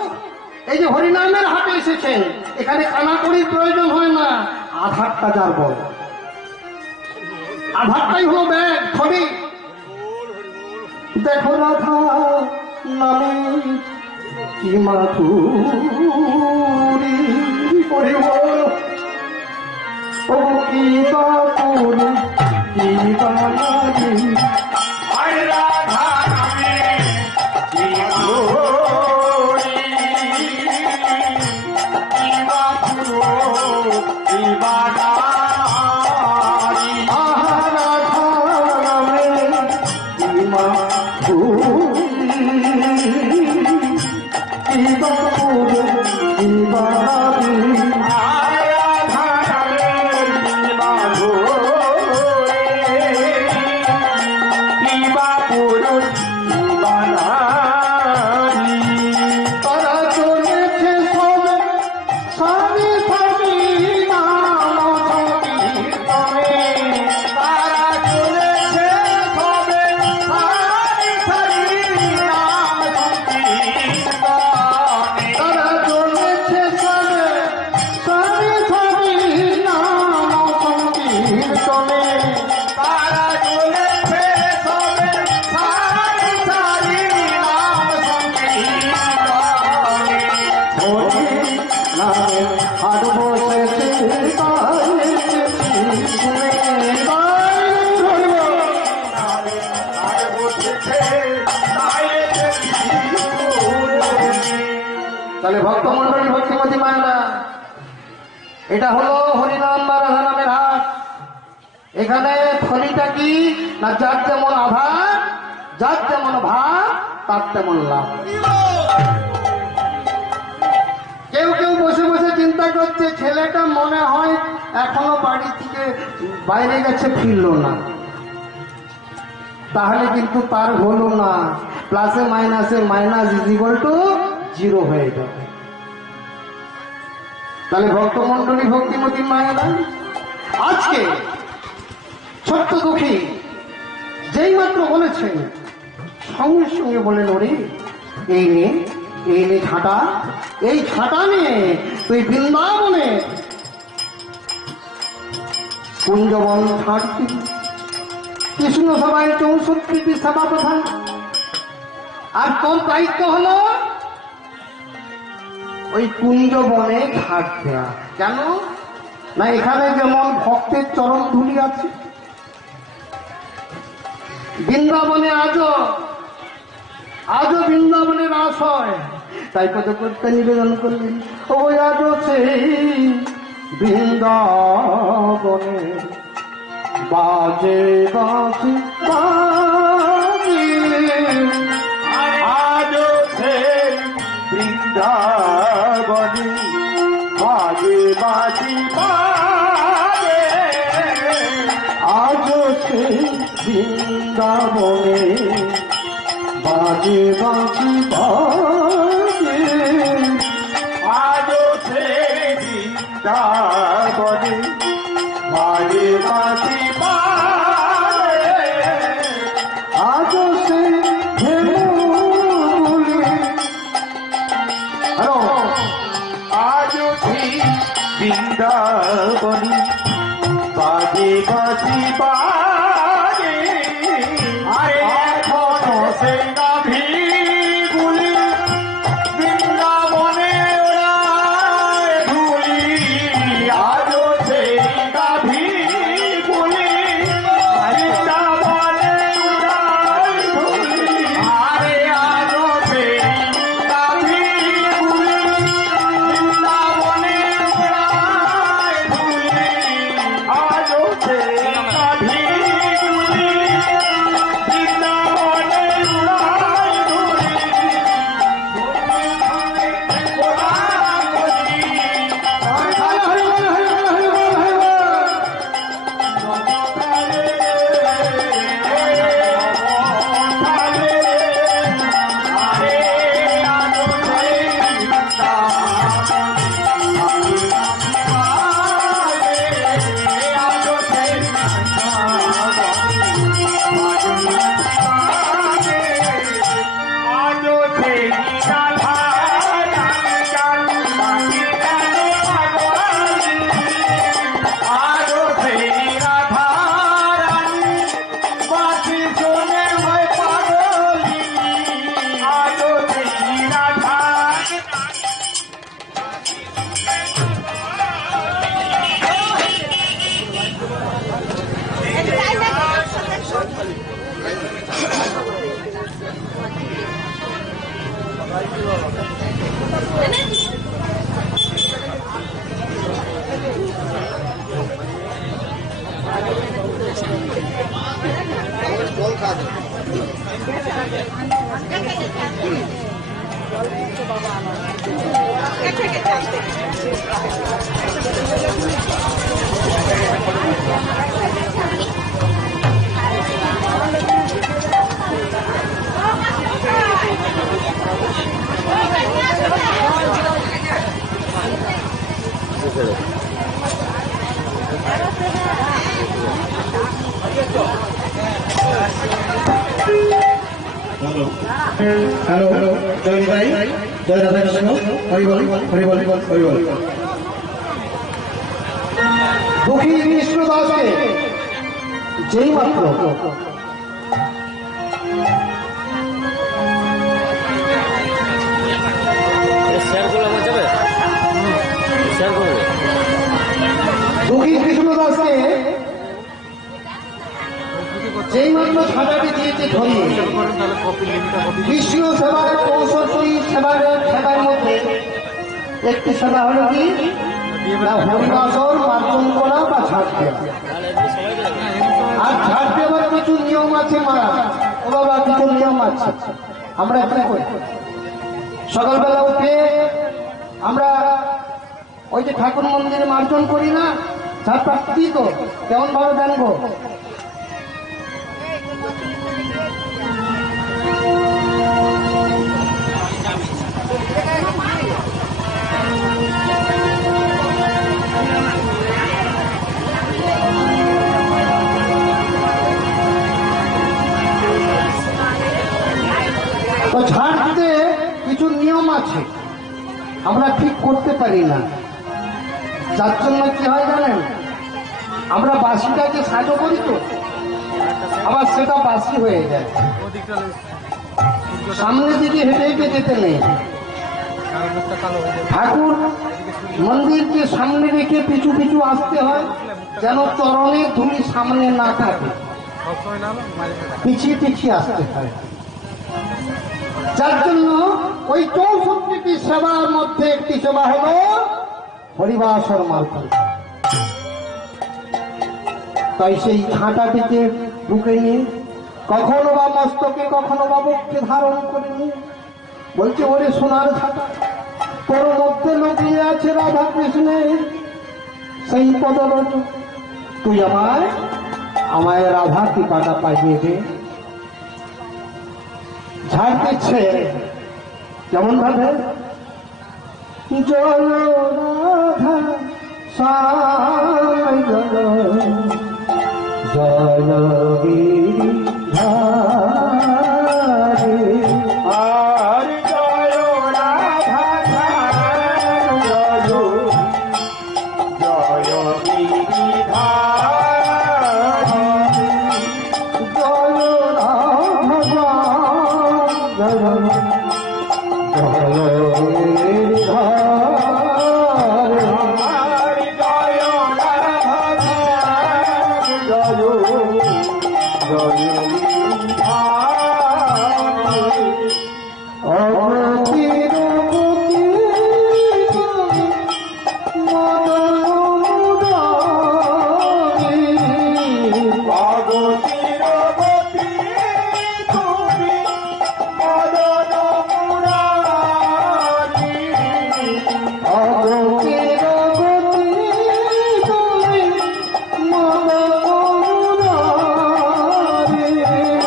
এই যে হরিনামের হাটে এসেছেন, এখানে কানাকড়ির প্রয়োজন হয় না। আধারটা যার বল, আধারটাই হলো ব্যাগ, ছবি। দেখো রাধা নামে কি মাধুরী, করে বল ও কি বাপুরি, কি বানারি। আরে রাধা নামে কি মাধুরী, কি বাপুরো, কি বানারি। আহা রাধা নামে কি মাধুরী, কি বাপুরি, কি বানারি। আরে রাধা নামে কি মাধুরী, কি বাপুরো, কি বানারি। তারা চলেছে সব সারি সারি নাম সংকীর্তনে। তারা চলেছে সবে সারি সারি নাম সংকীর্তনে। তারা চলেছে সবে সারি সারি নাম সংকীর্তনে। তারা চলেছে সবে সারি সারি নাম সংকীর্তনে। হরি নামে হাট বসেছে, তাই এসেছি শুনে। তাই ধরব। আর বসেছে তাই এসেছি শুনে। তাহলে ভক্তমন্ডলী, ভক্তিমতী মায়েরা, এটা হলো হরিনাম বা রাধা নামের হাট। এখানে ফলিটা কি না, যার যেমন আধার, যার যেমন ভাব, তার তেমন লাভ। কেউ কেউ বসে বসে চিন্তা করছে, ছেলেটা মনে হয় এখনো বাড়ি থেকে বাইরে গেছে, ফিরলো না। তাহলে কিন্তু তার হলো না। প্লাসে মাইনাসে মাইনাস ইজ ইকুয়াল টু 0 হয়ে যাবে। তাহলে ভক্তমন্ডলী, ভক্তিমতী মায়েরা, আজকে ছোট্ট দুঃখী যেই মাত্র বলেছেন, সঙ্গে সঙ্গে বলেন, ওরে এই নে ছাটা, এই ছাটা নিয়ে তুই বৃন্দাবনে কুঞ্জবন ছাড়তি। কৃষ্ণ সভায় 64টি সভা প্রধান, আর তোর দায়িত্ব হলো ওই কুঞ্জবনে ঘাট দেওয়া। কেন? না এখানে যেমন ভক্তের চরণ ধুলি আছে, বৃন্দাবনে আজও বৃন্দাবনে রাস হয়, তাই কত করতে নিবেদন করলেন, ওই আজও সেই বৃন্দাবনে বাজে বাজে বাজে, আজও সেই বৃন্দাবনে বাজে বাজি বাজে, আজও সেই বৃন্দাবনে বাজে বাজে বাজে, আজও সেই বৃন্দাবনে বাজে বাজি বাজে, আজও সেই ধেনুগুলি, হ্যালো, আজও সেই বৃন্দাবনে বাজে বাজি বাজে, আরে এখনো সেই নাভিগুলি বৃন্দাবনে ওড়ায় ধুলি, আজও সেই নাভিগুলি বৃন্দাবনে ওড়ায় ধুলি, আরে আজও সেই নাভিগুলি বৃন্দাবনে ওড়ায় ধুলি, আজও সেই নাভিগুলি বৃন্দাবনে ওড়ায় ধুলি, হ্যালো জয় ভাই, জয় রাধা কৃষ্ণ, হরি বল হরি বল হরি বল। দুঃখী কৃষ্ণ দাসকে যেই মাত্র দুঃখী কৃষ্ণ দাসকে যেই মাত্র সাজাতে দিয়েছে ধরিয়ে, কৃষ্ণ সেবার 65 সেবার মধ্যে একটি সেবা হলো কি না, হরিবাসর মার্জন করা বা ঝাঁট দেওয়া। আর ঝাঁট দেওয়ার কিছু নিয়ম আছে মা, ও বাবা কিছু নিয়ম আছে। আমরা কি করি, সকালবেলা উঠে আমরা ওই যে ঠাকুর মন্দিরে মার্জন করি না, ঝাঁট পাচ্ছি তো কেমন ভাবে জানবো, তো ঝাড় দিতে কিছু নিয়ম আছে, আমরা ঠিক করতে পারি না। যার জন্য কি হয় জানেন, আমরা বাসিটাকে সাজো করি তো, আবার সেটা বাসি হয়ে যায়, সামনের দিকে হেঁটে হেঁটে যেতে নেই। ঠাকুর মন্দিরকে সামনে রেখে পিছু পিছু আসতে হয়, যেন চরণের ধুলি সামনে না থাকে, পিছিয়ে পিছিয়ে আসতে হয়। যার জন্য ওই 64টি সেবার মধ্যে একটি সেবা হলো হরিবাসর মার্গ। তাই সেই ঘাঁটাটিকে বুকে নিয়ে, কখনো বা মস্তকে কখনো বা বুককে ধারণ করে নিয়ে বলছে, ওরে সোনার ঘাটা, তোর মধ্যে লুকিয়ে আছে রাধা কৃষ্ণের সেই পদরজ, তুই আমায় রাধা কৃপাটা পাইয়ে দে। ঝাড় দিচ্ছে যেমন ভাবে, জয় রাধা সাই জয় গিরিধারী। আর জয় রাধা জয় জয় গিরিধারী। জয় রাধা জয় জয় গিরিধারী। আর জয় রাধা জয় জয় গিরিধারী। অগতির গতি মদনমুরারি। অগতির গতি তুমি মদন মুরারি। অগতির গতি তুমি মদনমুরারি।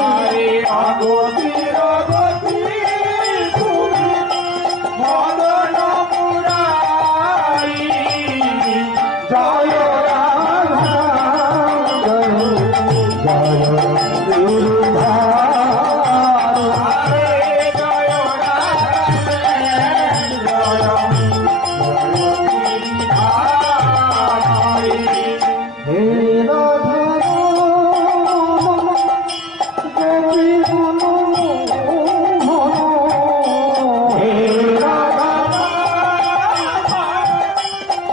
আরে অগতির গতি তুমি মদন মুরারি। জয় রাধা জয় জয় গিরিধারী। আরে জয় রাধা জয় গিরিধারী। হে রাধা গোপী মনোহর। হে রাধা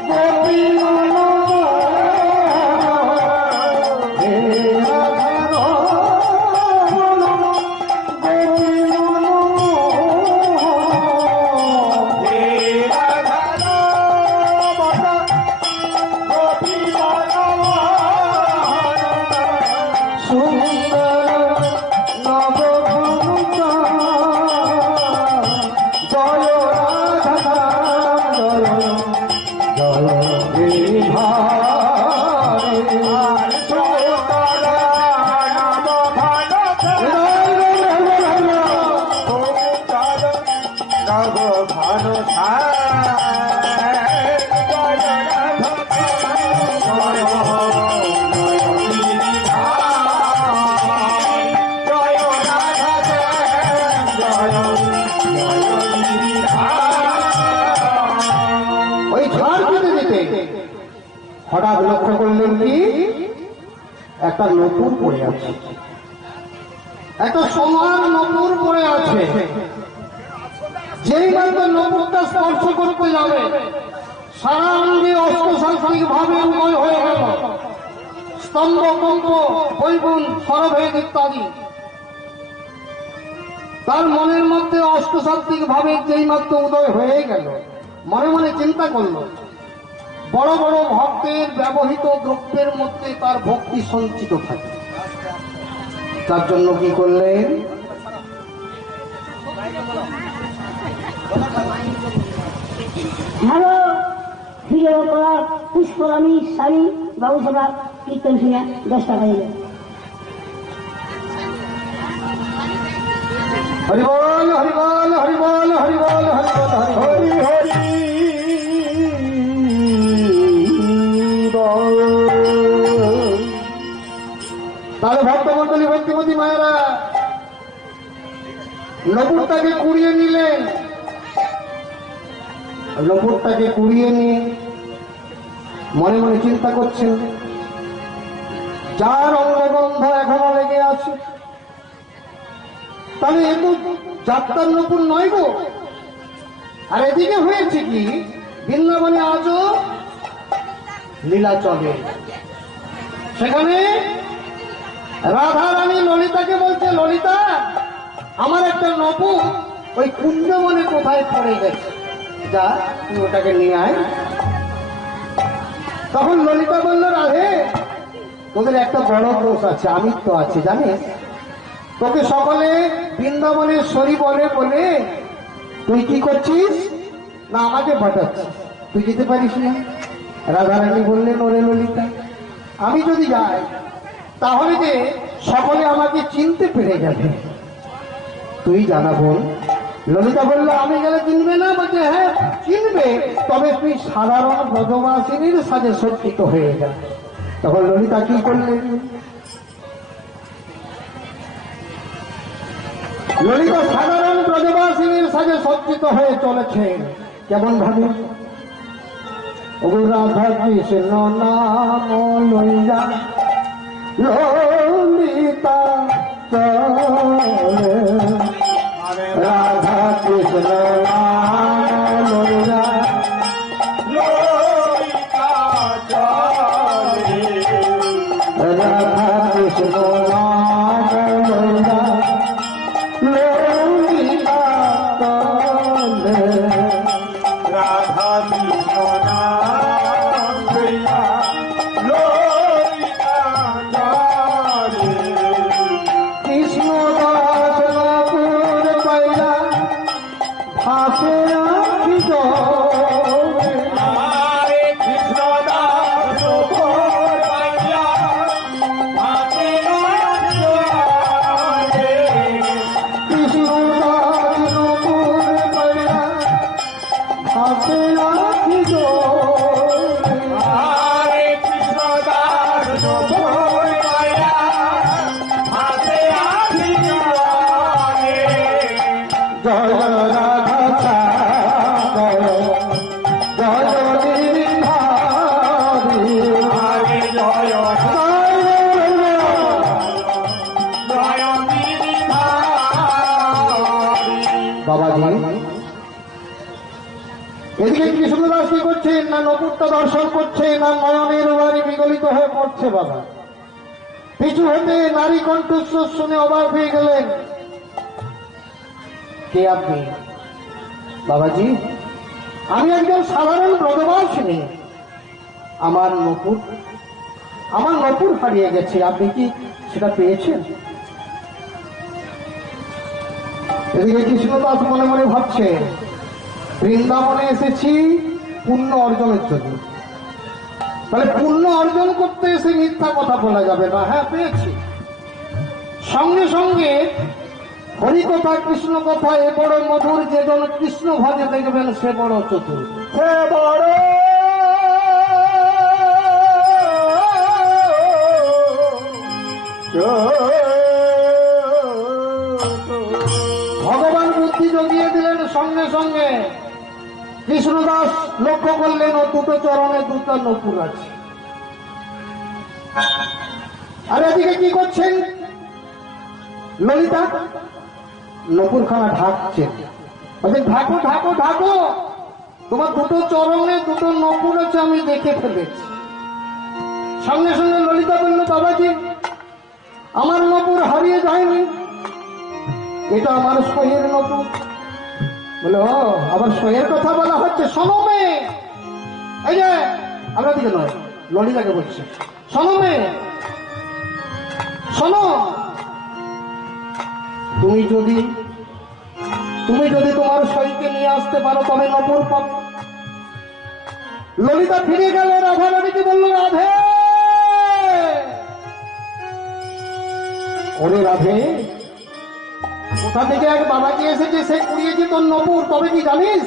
গোপী মনোহর। হে রাধা গোপী মনোহর। হে রাধা গোপী মনোহর। সুন্দর নবঘনতা জয় রাধা জয় জয় গিরিধারী। আর জয় তারা নাম ভারত নব ভানু ওই ঝড় যেতে যেতে হঠাৎ লক্ষ্য করলেন কি, একটা নপুর পড়ে আছে, একটা সোনার নপুর পড়ে আছে। যেই মাত্র নপুরটা স্পর্শ করতে যাবে, সারা অঙ্গে অষ্টসাংসারিক ভাবে উদয় হয়ে গেল, স্তম্ভ কম্প বৈগুণ সরভেদ ইত্যাদি। তার মনের মধ্যে অষ্টসাত্ত্বিক ভাবে যেই মাত্র উদয় হয়ে গেল, মনে মনে চিন্তা করলো, বড় বড় ভক্তের ব্যবহৃত দ্রব্যের মধ্যে তার ভক্তি সঞ্চিত থাকে। তার জন্য কি করলেন, হ্যালো ভিডিও করা পুষ্পরানী স্বামী বাবুসভা কীর্তন শুনে 10 টাকা দিল। হরিবল হরিবল হরিবল হরিবল হরিবল হরি হরি বল। তাহলে ভক্তমন্ডলী ভক্তিমতী মায়েরা নপুরটাকে কুড়িয়ে নিলেন। নপুরটাকে কুড়িয়ে নিয়ে মনে মনে চিন্তা করছেন, যার অঙ্গগন্ধ এখনো লেগে আছে, তাহলে এ তো যাত্রার নপুর নয় গো। আর এদিকে হয়েছে কি, বৃন্দাবনে আজও লীলা চলে। সেখানে রাধা রানী ললিতাকে বলছে, ললিতা আমার একটা নপুর ওই কুঞ্জবনে কোথায় পড়ে গেছে, যা তুই ওটাকে নিয়ে আয়। তখন ললিতা বলল, রাধে তোদের একটা বড় দোষ আছে, আমি তো আছে জানিস, তোকে সকলে বৃন্দাবনেশ্বরী বলে বলে তুই কি করছিস না আমাকে পাঠাচ্ছিস, তুই যেতে পারিস না। রাধারানী বললেন, ওরে ললিতা আমি যদি যাই তাহলে যে সকলে আমাকে চিনতে পেরে যাবে, তুই জানাবো। ললিতা বলল, আমি গেলে চিনবে না? বলছে, হ্যাঁ চিনবে, তবে তুই সাধারণ ব্রজবাসিনীর সাজে সজ্জিত হয়ে যা। তখন ললিতা কি করলেন? ললিতা সাধারণ ব্রজবাসিনীর সাজে সজ্জিত হয়ে চলেছে। কেমন ভাবে? ও রাধা কৃষ্ণ নাম লইয়া ললিতা চলে, রাধা কৃষ্ণ নাম লইয়া ললিতা চলে, রাধা কৃষ্ণ নাম লইয়া ললিতা চলে, রাধা কৃষ্ণ নাম লইয়া ললিতা চলে, কৃষ্ণ দাস নপুর পাইলা ভাসে আখি জলে, হরে কৃষ্ণ দাস নপুর পাইয়া ভাসে চলে, কৃষ্ণ দাস নপুর পাইলা ভাসে আখি জলে, হরে কৃষ্ণ দাস নপুর পাইয়া ভাসে চলে, জয় রাধা চাঁদ জয় গিরিধারী, হরে জয় জয় জয় গিরিধারী। বাবাজি। এদিকে কৃষ্ণদাস কি করছেন না নপুরটা দর্শন করছে না নয়নের বাড়ি বিগলিত হয়ে পড়ছে। বাবা পিছু হতে নারী কণ্ঠস্বর শুনে অবাক হয়ে গেলেন। কে আপনি? বাবাজি আমি একজন সাধারণ ব্রজবাসিনী, আমার নপুর হারিয়ে গেছে, আপনি কি সেটা পেয়েছেন? এদিকে কৃষ্ণদাস মনে মনে ভাবছে, বৃন্দাবনে এসেছি পুণ্য অর্জনের জন্য, তাহলে পুণ্য অর্জন করতে এসে মিথ্যা কথা বলা যাবে না। হ্যাঁ পেয়েছি। সঙ্গে সঙ্গে হরিকথা কৃষ্ণ কথা এ বড় মধুর, যে জন কৃষ্ণ ভজে দেখবেন সে বড় চতুর। সে বড় ভগবান বুদ্ধি জগিয়ে দিলেন। সঙ্গে সঙ্গে কৃষ্ণদাস লক্ষ্য করলেন ও দুটো চরণে দুটো নপুর আছে। আর এদিকে কি করছেন? ললিতা নপুরখানা ঢাকছেন। বলছেন, ঢাকো ঢাকো ঢাকো, তোমার দুটো চরণে দুটো নপুর আছে, আমি দেখে ফেলেছি। সঙ্গে সঙ্গে ললিতা বলল, বাবাজি আমার নপুর হারিয়ে যায়নি, এটা আমার সইয়ের নপুর। বলে, ও আবার সইয়ের কথা বলা হচ্ছে? শোনো মেয়ে, এই যে আমরা দিকে নয়, ললিতাকে বলছে, শোনো মেয়ে শোনো, তুমি যদি তোমার সইকে নিয়ে আসতে পারো তবে নপুর পাবে। ললিতা ফিরে গেল, রাধা রানীকে বলল, রাধে ওরে রাধে, কোথা থেকে এক বাবাজি এসেছে, সে কুড়িয়েছে তোর নপুর, তবে কি জানিস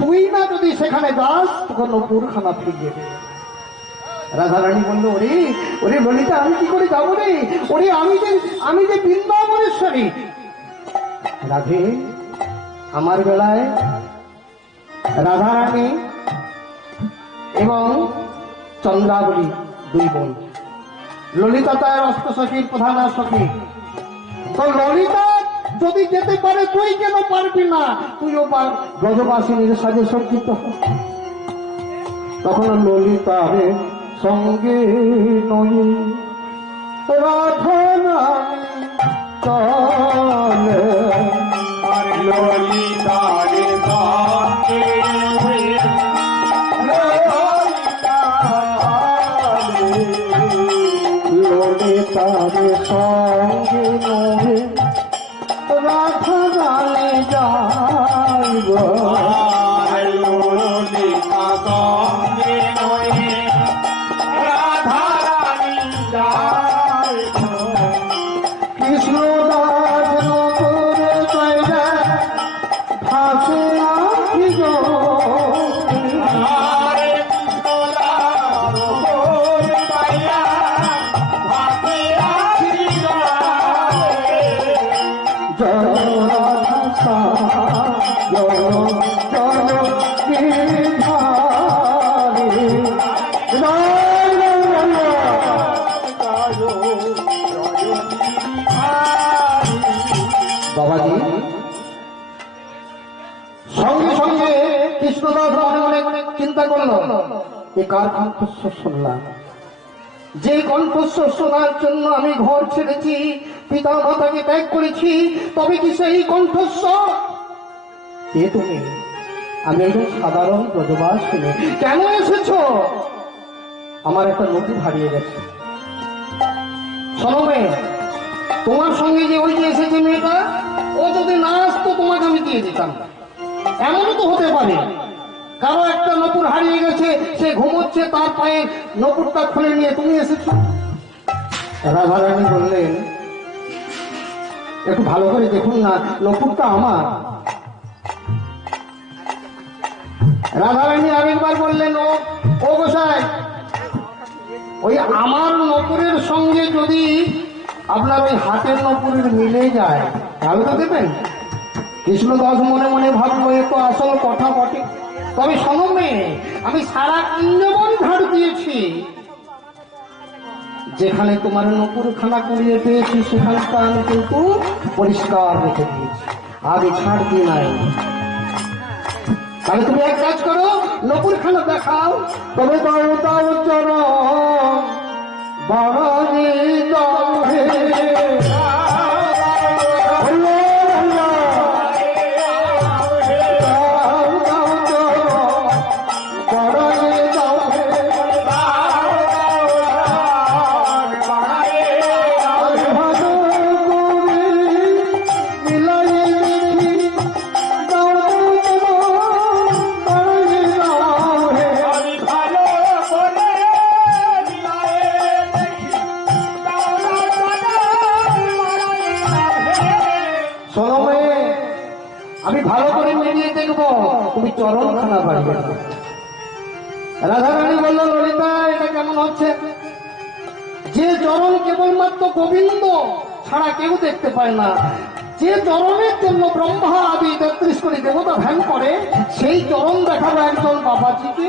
তুই না যদি সেখানে যাস তোর নপুর খানা ফিরিয়ে দেবে। রাধারানী বলল, ওরে ওরে ললিতা আমি কি করে যাবো রে, ওরে আমি যে বৃন্দাবনেশ্বরী। রাধে আমার বেলায় রাধারানী এবং চন্দ্রাবলী দুই বোন, ললিতা তার অষ্টসখীর প্রধান সখী। তো ললিতা যদি যেতে পারে তুই কেন পারবি না? তুইও ব্রজবাসিনীর সাজে সজ্জিত হ। তখন ললিতার সঙ্গে নই রাধা রানী চলে আর ললিতার সঙ্গে ললিতার সঙ্গে নই রাধা রানী যাইব আর ললিতা সঙ্গে নয় রাধা রানী যায় কৃষ্ণ দাস নপুরে কইরা ফাঁসে আখি গো হরে কৃষ্ণ রাম পাইয়া ভাতে আছি বাবাজি সঙ্গে সঙ্গে কৃষ্ণদাস মনে মনে চিন্তা করলো এ কার কণ্ঠস্বর শুনলাম, যে কণ্ঠস্বর শোনার জন্য আমি ঘর ছেড়েছি, পিতা মাতাকে ত্যাগ করেছি, তবে কি সেই কণ্ঠস্বর? কে তুমি? আমি একজন সাধারণ ব্রজবাসিনী। কেন এসেছো? আমার একটা নদী হারিয়ে গেছে। শোনো মেয়ে, তোমার সঙ্গে যে ওই যে এসেছে মেয়েটা, ও যদি না আসতো তোমাকে আমি দিয়ে দিতাম। এমনও তো হতে পারে কারো একটা নপুর হারিয়ে গেছে, সে ঘুমোচ্ছে, তার পায়ে নপুরটা খুলে নিয়ে তুমি এসেছো। রাধারানী বললেন, একটু ভালো করে দেখুন না, নপুরটা আমার। রাধারানী আরেকবার বললেন, ও গোসাই, ওই আমার নপুরের সঙ্গে যদি আপনার ওই হাতের নপুরের মিলে যায় তাহলে তো দেবেন। কৃষ্ণদাস মনে মনে ভাবলো এ তো আসল কথা বটে, তবে শোনো মেয়ে, আমি সারা ইন্দ্রবন ঝাড় দিয়েছি, যেখানে তোমার নপুর খানা কুড়িয়ে পেয়েছি সেখানটা আমি কিন্তু পরিষ্কার রেখে দিয়েছি, আগে ছাড় দিয়ে নাই। তাহলে তুমি এক কাজ করো, নপুর খানা দেখাও, তবে তাও তাও চলো বাবাজি দাও হে আমি ভালো করে মিলিয়ে দেখবো, তুমি চরণ খানা পারবে। রাধারানী বলল, ললিতা এটা কেমন হচ্ছে? যে চরণ কেবলমাত্র গোবিন্দ ছাড়া কেউ দেখতে পায় না, যে চরণের জন্য ব্রহ্মা আদি ৩৩ কোটি দেবতা ধ্যান করে, সেই চরণ দেখাবো একজন বাবাজিকে।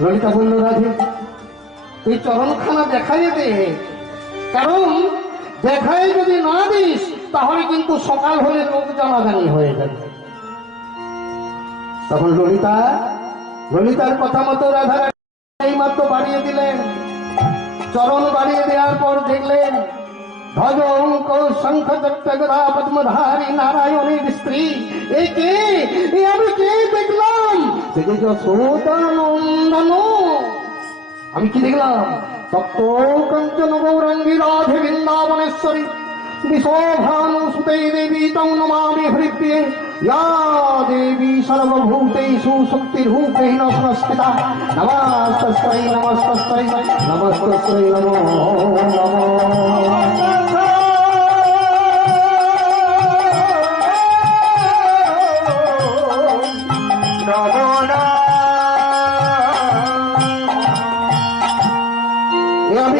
ললিতা বলল, রাধে তুই চরণখানা দেখাই দে, কারণ দেখাই যদি না দিস তাহলে কিন্তু সকাল হলে লোক জানাজানি হয়ে যাবে। তখন ললিতার কথা মতো রাধারানী এই মাত্র বাড়িয়ে দিলেন। চরণ বাড়িয়ে দেওয়ার পর দেখলেন ধ্বজ অঙ্ক শঙ্খ চক্রগদা পদ্মধারী নারায়ণের স্ত্রী। এ কে? এ আমি কে দেখলাম? সে যে যশোদানন্দন। আমি কি দেখলাম? তপ্ত কঞ্চন গৌরাঙ্গী রাধে বৃন্দাবনেশ্বরী विशोभानुसुते देवी तौ नमामि हरिप्रिये या देवी सर्वभूतेषु शक्तिरूपेण संस्थिता नमस्तस्यै नमस्तस्यै नमस्तस्यै नमो नमः।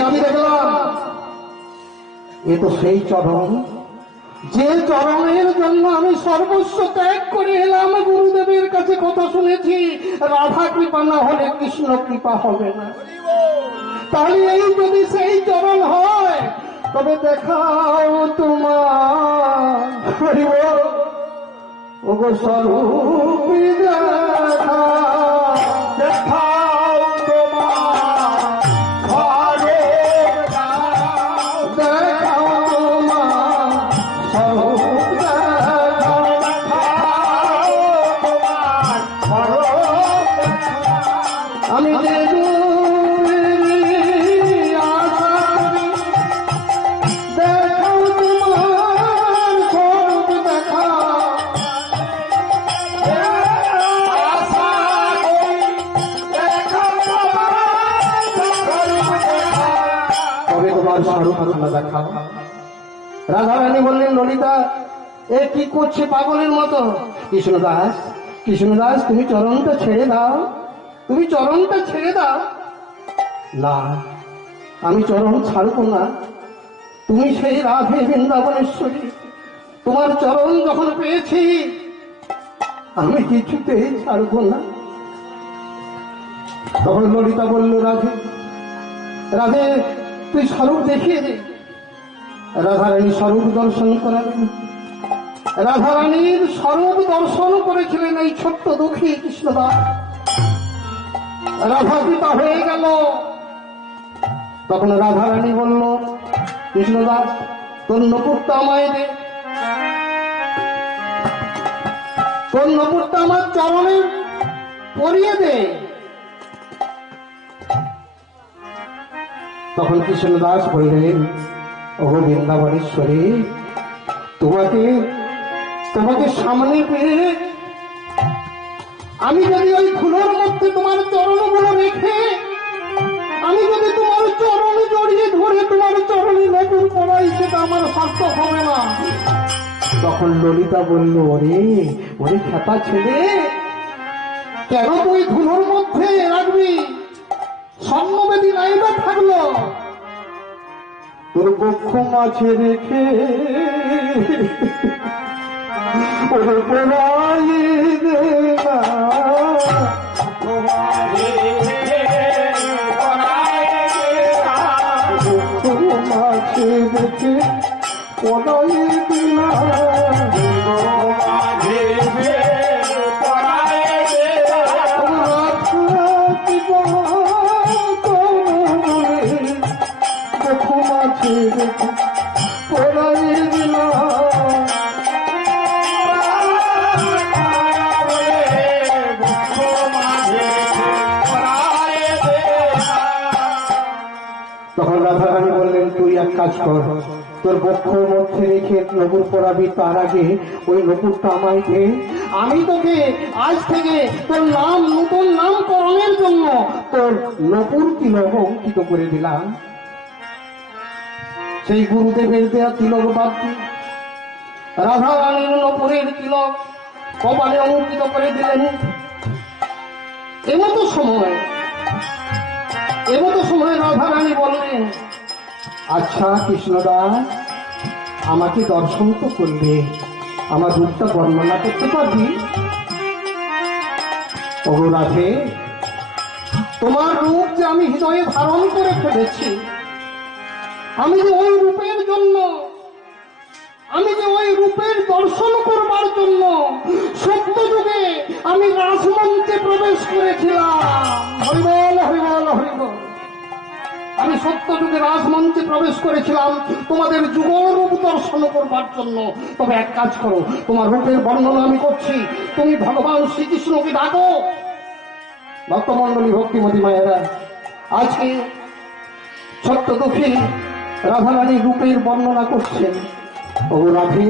আমি দেখলাম এ তো সেই চরণ, যে চরণের জন্য আমি সর্বস্ব ত্যাগ করে এলাম। গুরুদেবের কাছে কথা শুনেছি, রাধা কৃপা না হলে কৃষ্ণ কৃপা হবে না। তাহলে এই যদি সেই চরণ হয় তবে দেখাও তোমার ওগো স্বরূপ দেখা দেখাও তোমার ঘরে দাও দেখাও তোমার স্বরূপ দেখাও। দেখাও তোমার ঘরে আমি যে দূরের আশা করি, দেখাও তোমার স্বরূপ দেখাও। আশা করি দেখাও তোমার ঘরে তবে তোমার স্বরূপ খানা দেখাও। রাধারানী বললেন, ললিতা এ কি করছে পাগলের মতো? কৃষ্ণদাস, কৃষ্ণদাস, তুমি চরণটা ছেড়ে দাও, তুমি চরণটা ছেড়ে দাও। না, আমি চরণ ছাড়বো না। তুমি সেই রাধে বৃন্দাবনেশ্বরী, তোমার চরণ যখন পেয়েছি আমি কিছুতেই ছাড়বো না। তখন ললিতা বলল, রাধে, রাধে তুই স্বরূপ দেখিয়ে দে। রাধারানী স্বরূপ দর্শন করালেন। রাধারানীর স্বরূপ দর্শন করেছিলেন এই ছোট্ট দুঃখী কৃষ্ণদাস। রাধা পিতা হয়ে গেল। তখন রাধারানী বলল, কৃষ্ণদাস তোর নপুরটা আমায় দে, তোর নপুরটা আমার চরণে পরিয়ে দে। তখন কৃষ্ণদাস বললেন, ও বৃন্দাবনেশ্বরী, তোমাকে তোমাকে সামনে পেয়ে আমি যদি ওই ধুলোর মধ্যে তোমার চরণগুলো রেখে আমি যদি তোমার চরণ জড়িয়ে ধরে তোমার চরণে নতুন পড়াই, সেটা আমার সার্থক হবে না। তখন ললিতা বলল, ওরে ওরে খেপা ছেলে, কেন তুই ধুলোর মধ্যে রাখবি? স্বর্ণবেদী নাইবা থাকলো, তোর বক্ষ মাঝে রেখে ওরে পড়াই দে না। বক্ষ মাঝে রেখে পড়াই দে না। বক্ষ মাঝে রেখে পড়াই দে না। তখন রাধারানী বললেন, তুই এক কাজ কর, তোর বক্ষ মধ্যে রেখে নপুর পরাবি, তার আগে ওই নপুরটা আমায় দে। আমি তোকে আজ থেকে তোর নাম, নতুন নামকরণের জন্য তোর নপুর তিলক অঙ্কিত করে দিলাম। সেই গুরুদেবের দেয়া তিলক বাদ দি রাধারানীর নপুরের তিলক কপালে অঙ্কিত করে দিলেন। এমতো সময় রাধারানী বললেন, আচ্ছা কৃষ্ণদাস, আমাকে দর্শন তো করলে, আমার রূপটা বর্ণনা করতে পারবি? ও রাধে, তোমার রূপ যে আমি হৃদয়ে ধারণ করে ফেলেছি, আমি যে ওই রূপের জন্য, আমি যে ওই রূপের দর্শন করবার জন্য সত্য যুগে আমি রাসমঞ্চে প্রবেশ করেছিলাম। হরিবল হরিবল হরিবল। আমি সত্য যুগে রাজমঞ্চে প্রবেশ করেছিলাম তোমাদের যুগল রূপ দর্শন করবার জন্য। তবে এক কাজ করো, তোমার রূপের বর্ণনা আমি করছি, তুমি ভগবান শ্রীকৃষ্ণকে ডাকো। ভক্তমন্ডলী, ভক্তিমতী মায়েরা, আজকে সত্য দুঃখী রাধারানী রূপের বর্ণনা করছেন। ও রাধে,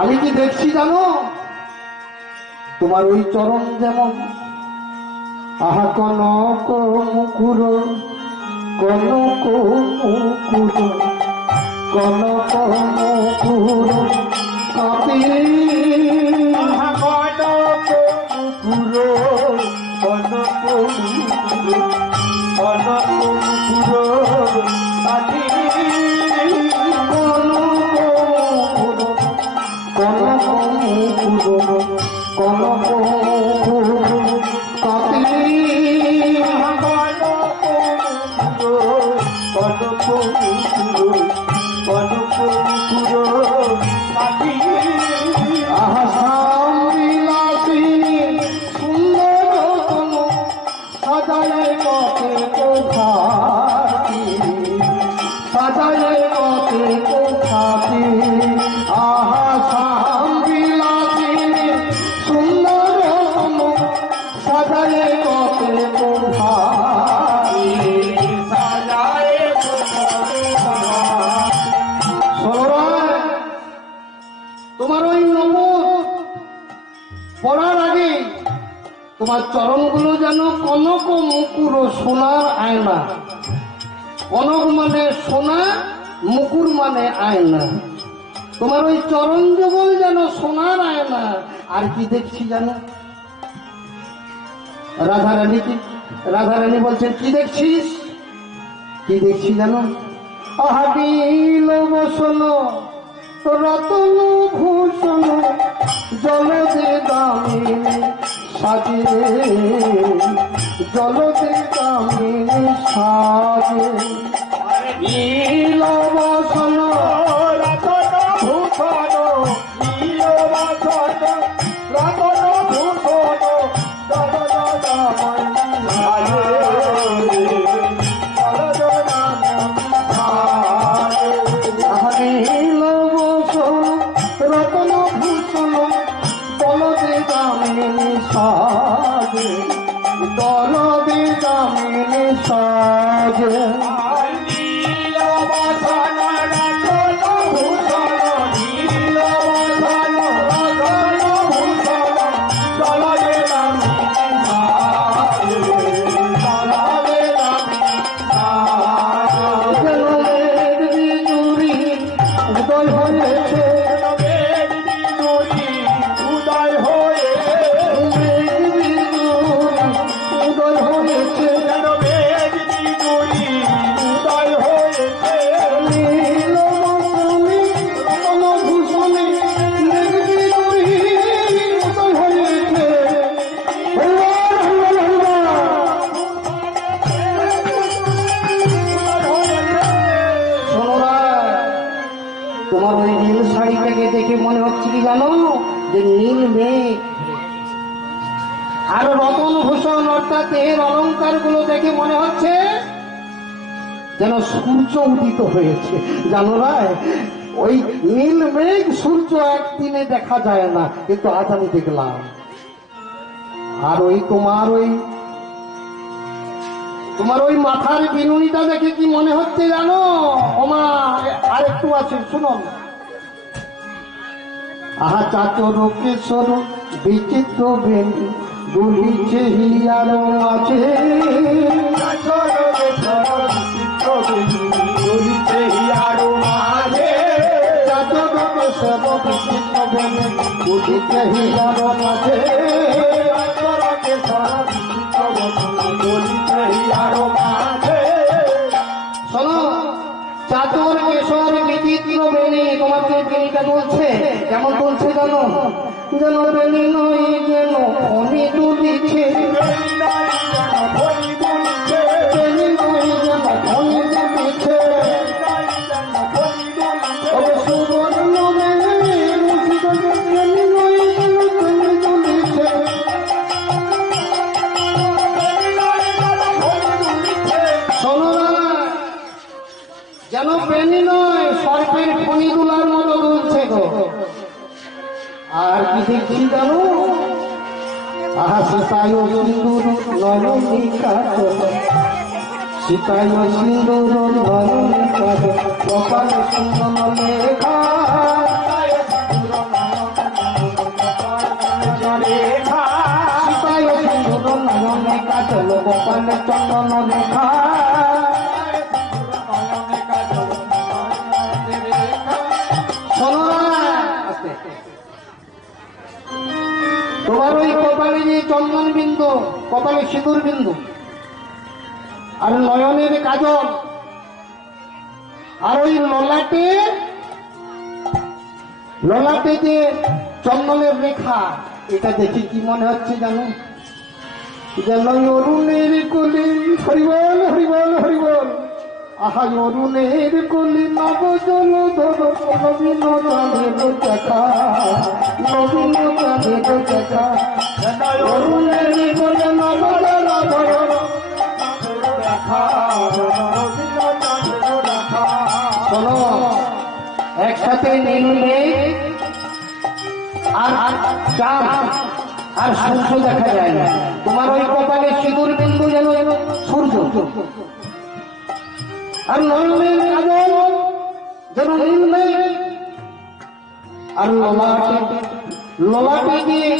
আমি কি দেখছি জানো? তোমার ওই চরণ যেমন আহা কনক মুকুর, কনক মুকুর, কনক মুকুর কাপে, আহা শ্যাম বিলাসিনী সুন্দর তোমার চরণগুলো যেন কনক মুকুর ও সোনার আয়না। কনক মানে সোনা, মুকুর মানে আয়না। তোমার ওই চরণ যুগল যেন সোনার আয়না। আর কি দেখছি জানো? রাধারানী বলছেন, কি দেখছিস? কি দেখছি জানো? আহাবিল বসন রতন ভূষণ জলদে দামে সাজে, জলদে দামে সাজে। নীল বসন রতন ভূষণ নীল বসন রতন ভূষণ নীল বসন রতন ভূষণ দলদে দামে সাজে, দলদে দামে সাজে। নীল বসন রতন ভূষণ নীল বসন রতন ভূষণ জলদে দামে সাজে, জলদে দামে সাজে। জলের বিজুরি উদয় হয়েছে, বেদ বিজুরি উদয় হয়েছে, মেঘ বিজুরি উদয় হয়েছে। যেন বেদ বিজুরি উদয় হয়েছে। নীল বসনে রতন ভূষণে মেঘ বিজুরি উদয় হয়েছে। শোনোরা, তোমার ওই নীল শাড়িটাকে দেখে মনে হচ্ছে কি জানো? যে নীল মেঘ। আর রতন ভূষণ অর্থাৎ এর অলঙ্কার গুলো দেখে মনে হচ্ছে যেন সূর্য উদিত হয়েছে। জানো না, ওই নীল মেঘ সূর্য একদিনে দেখা যায় না, কিন্তু আজ আমি দেখলাম। আর ওই তোমার ওই মাথার বিনুনিটা দেখে কি মনে হচ্ছে জানো? ওমা, আর একটু আছে, শুনো। আহা চাচর কেশর বিচিত্র বেণী দুলিছে হিয়ার মাঝে, দুলিছে হিয়ার মাঝে, চাচর কেশর বিচিত্র বেণী দুলিছে হিয়ার মাঝে। দুলিছে হিয়ার মাঝে। শোনো, চাদর কেশর বিচিত্র বেণী, তোমাকে বেণীটা বলছে, কেমন বলছে জানো? যেন বেণী নয়, যেন ফণি দুলিছে, বেণী নয়, যেন ফণি দুলিছে। ওরে সুবর্ণ বেণী, রুচিত বেণী নয়, যেন ফণি দুলিছে। শোনো না, যেন বেণী নয়, সর্পের ফণি দুলার মতো দুলছে গো। আর কি দেখছি জানো? আহা সীতায় সিন্দুর নয়নী কাজল, সীতায় সিন্দুর নয়নী কাজল, কপালে চন্দন লেখা, সীতায় সিন্দুর নয়নী কাজল, কপালে চন্দন লেখা। শোনো না, তোমার ওই কপালে যে চন্দন বিন্দু, কপালে সিঁদুর বিন্দু, আর নয়নের কাজল, আর ওই ললাটে যে চন্দনের রেখা, এটা দেখে কি মনে হচ্ছে জানো? যেন অরুণের কলি, হরিবল হরিবল হরিবল। আহা অরুণের কলি নব জল ধর, নবীন চাঁদের দেখা, নবীন চাঁদের দেখা। অরুণের কলি নব জল ধর দেখা। শোনো, একসাথে নীল মেঘ আর চাঁদ আর সূর্য দেখা যায় না। তোমার ওই কপালে সিঁদুর বিন্দু যেন সূর্য, আর নয়নের কাজল যেন নীল মেঘ, আর ললাটে দিয়ে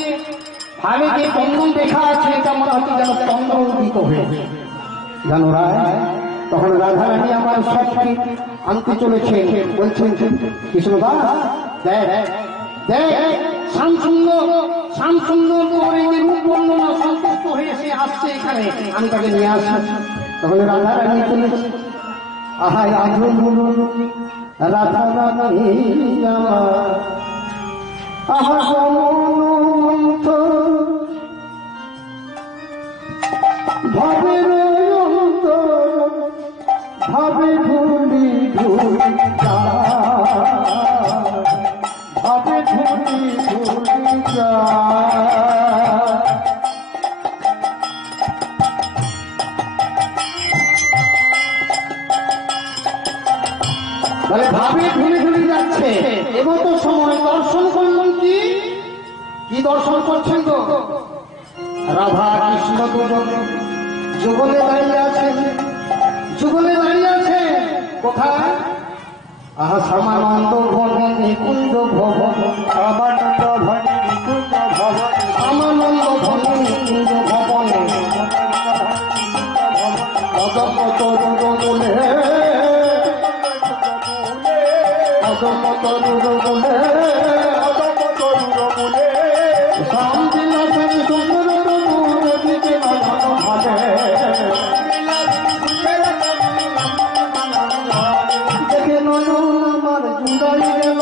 আমি যে চন্দন দেখা আছে এটা মনে হচ্ছে যেন চন্দ্র উদিত হয়েছে জানো রায়। তখন রাধারানী আমার সবকে আনতে চলেছে, বলছেন কৃষ্ণদাস দেখ দেখ শ্যামসুন্দর তোর এই যে রূপ বর্ণনা সন্তুষ্ট হয়ে সে আসছে এখানে, আমি তাকে নিয়ে আসি। তখন রাধারানী চলেছে, আহাই আজ রাধারানী আমার আহা মন্ত ভাবে ভাবে ধুলি ধুলি ভাবে ধুলি ধুলি বলে ভাবে ধুলি ধুলি যাচ্ছে। এবার তো সময় দর্শন করলাম কি কি দর্শন করছেন তো? রাধা কৃষ্ণ দুজন যুগলে দাঁড়িয়ে আছে, যুগলে দাঁড়িয়ে আছে কোথায়? আহা শ্যামানন্দ ভবন নিকুঞ্জ ভবন, শ্যামানন্দ ভবন নিকুঞ্জ ভবন, শ্যামানন্দ ভবন নিকুঞ্জ ভবনে পদপত বলে পদপত বলে শান্তি লাভের সুন্দর দিকে নয়ন ভাবে দেখে নয়ন আমার জুড়াই গেল,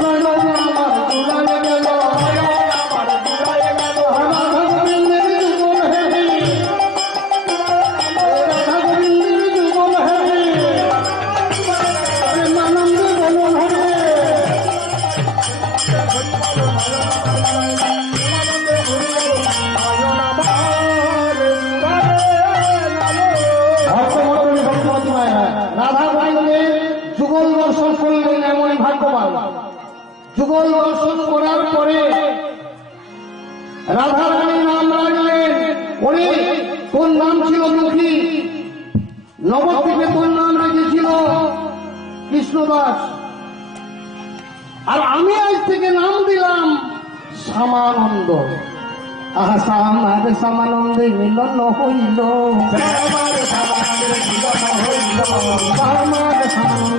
নয়ন আমার জুড়াই গেল, রাধা গোবিন্দের যুগল হে, রাধা গোবিন্দের যুগল হে, প্রেমানন্দ বলন হে। রাধা গোবিন্দের যুগল দর্শন করলেন এমন ভাগ্যবান। যুগল দর্শন করার পরে রাধা রানী নাম রাখলেন। ওরে তোর নাম ছিল মুখী, নবদ্বীপে তোর নাম রেখেছিল কৃষ্ণদাস, আর আমি আজ থেকে নাম দিলাম শ্যামানন্দ। আহা শ্যামার শ্যামানন্দে মিলন হইল, শ্যামার শ্যামানন্দে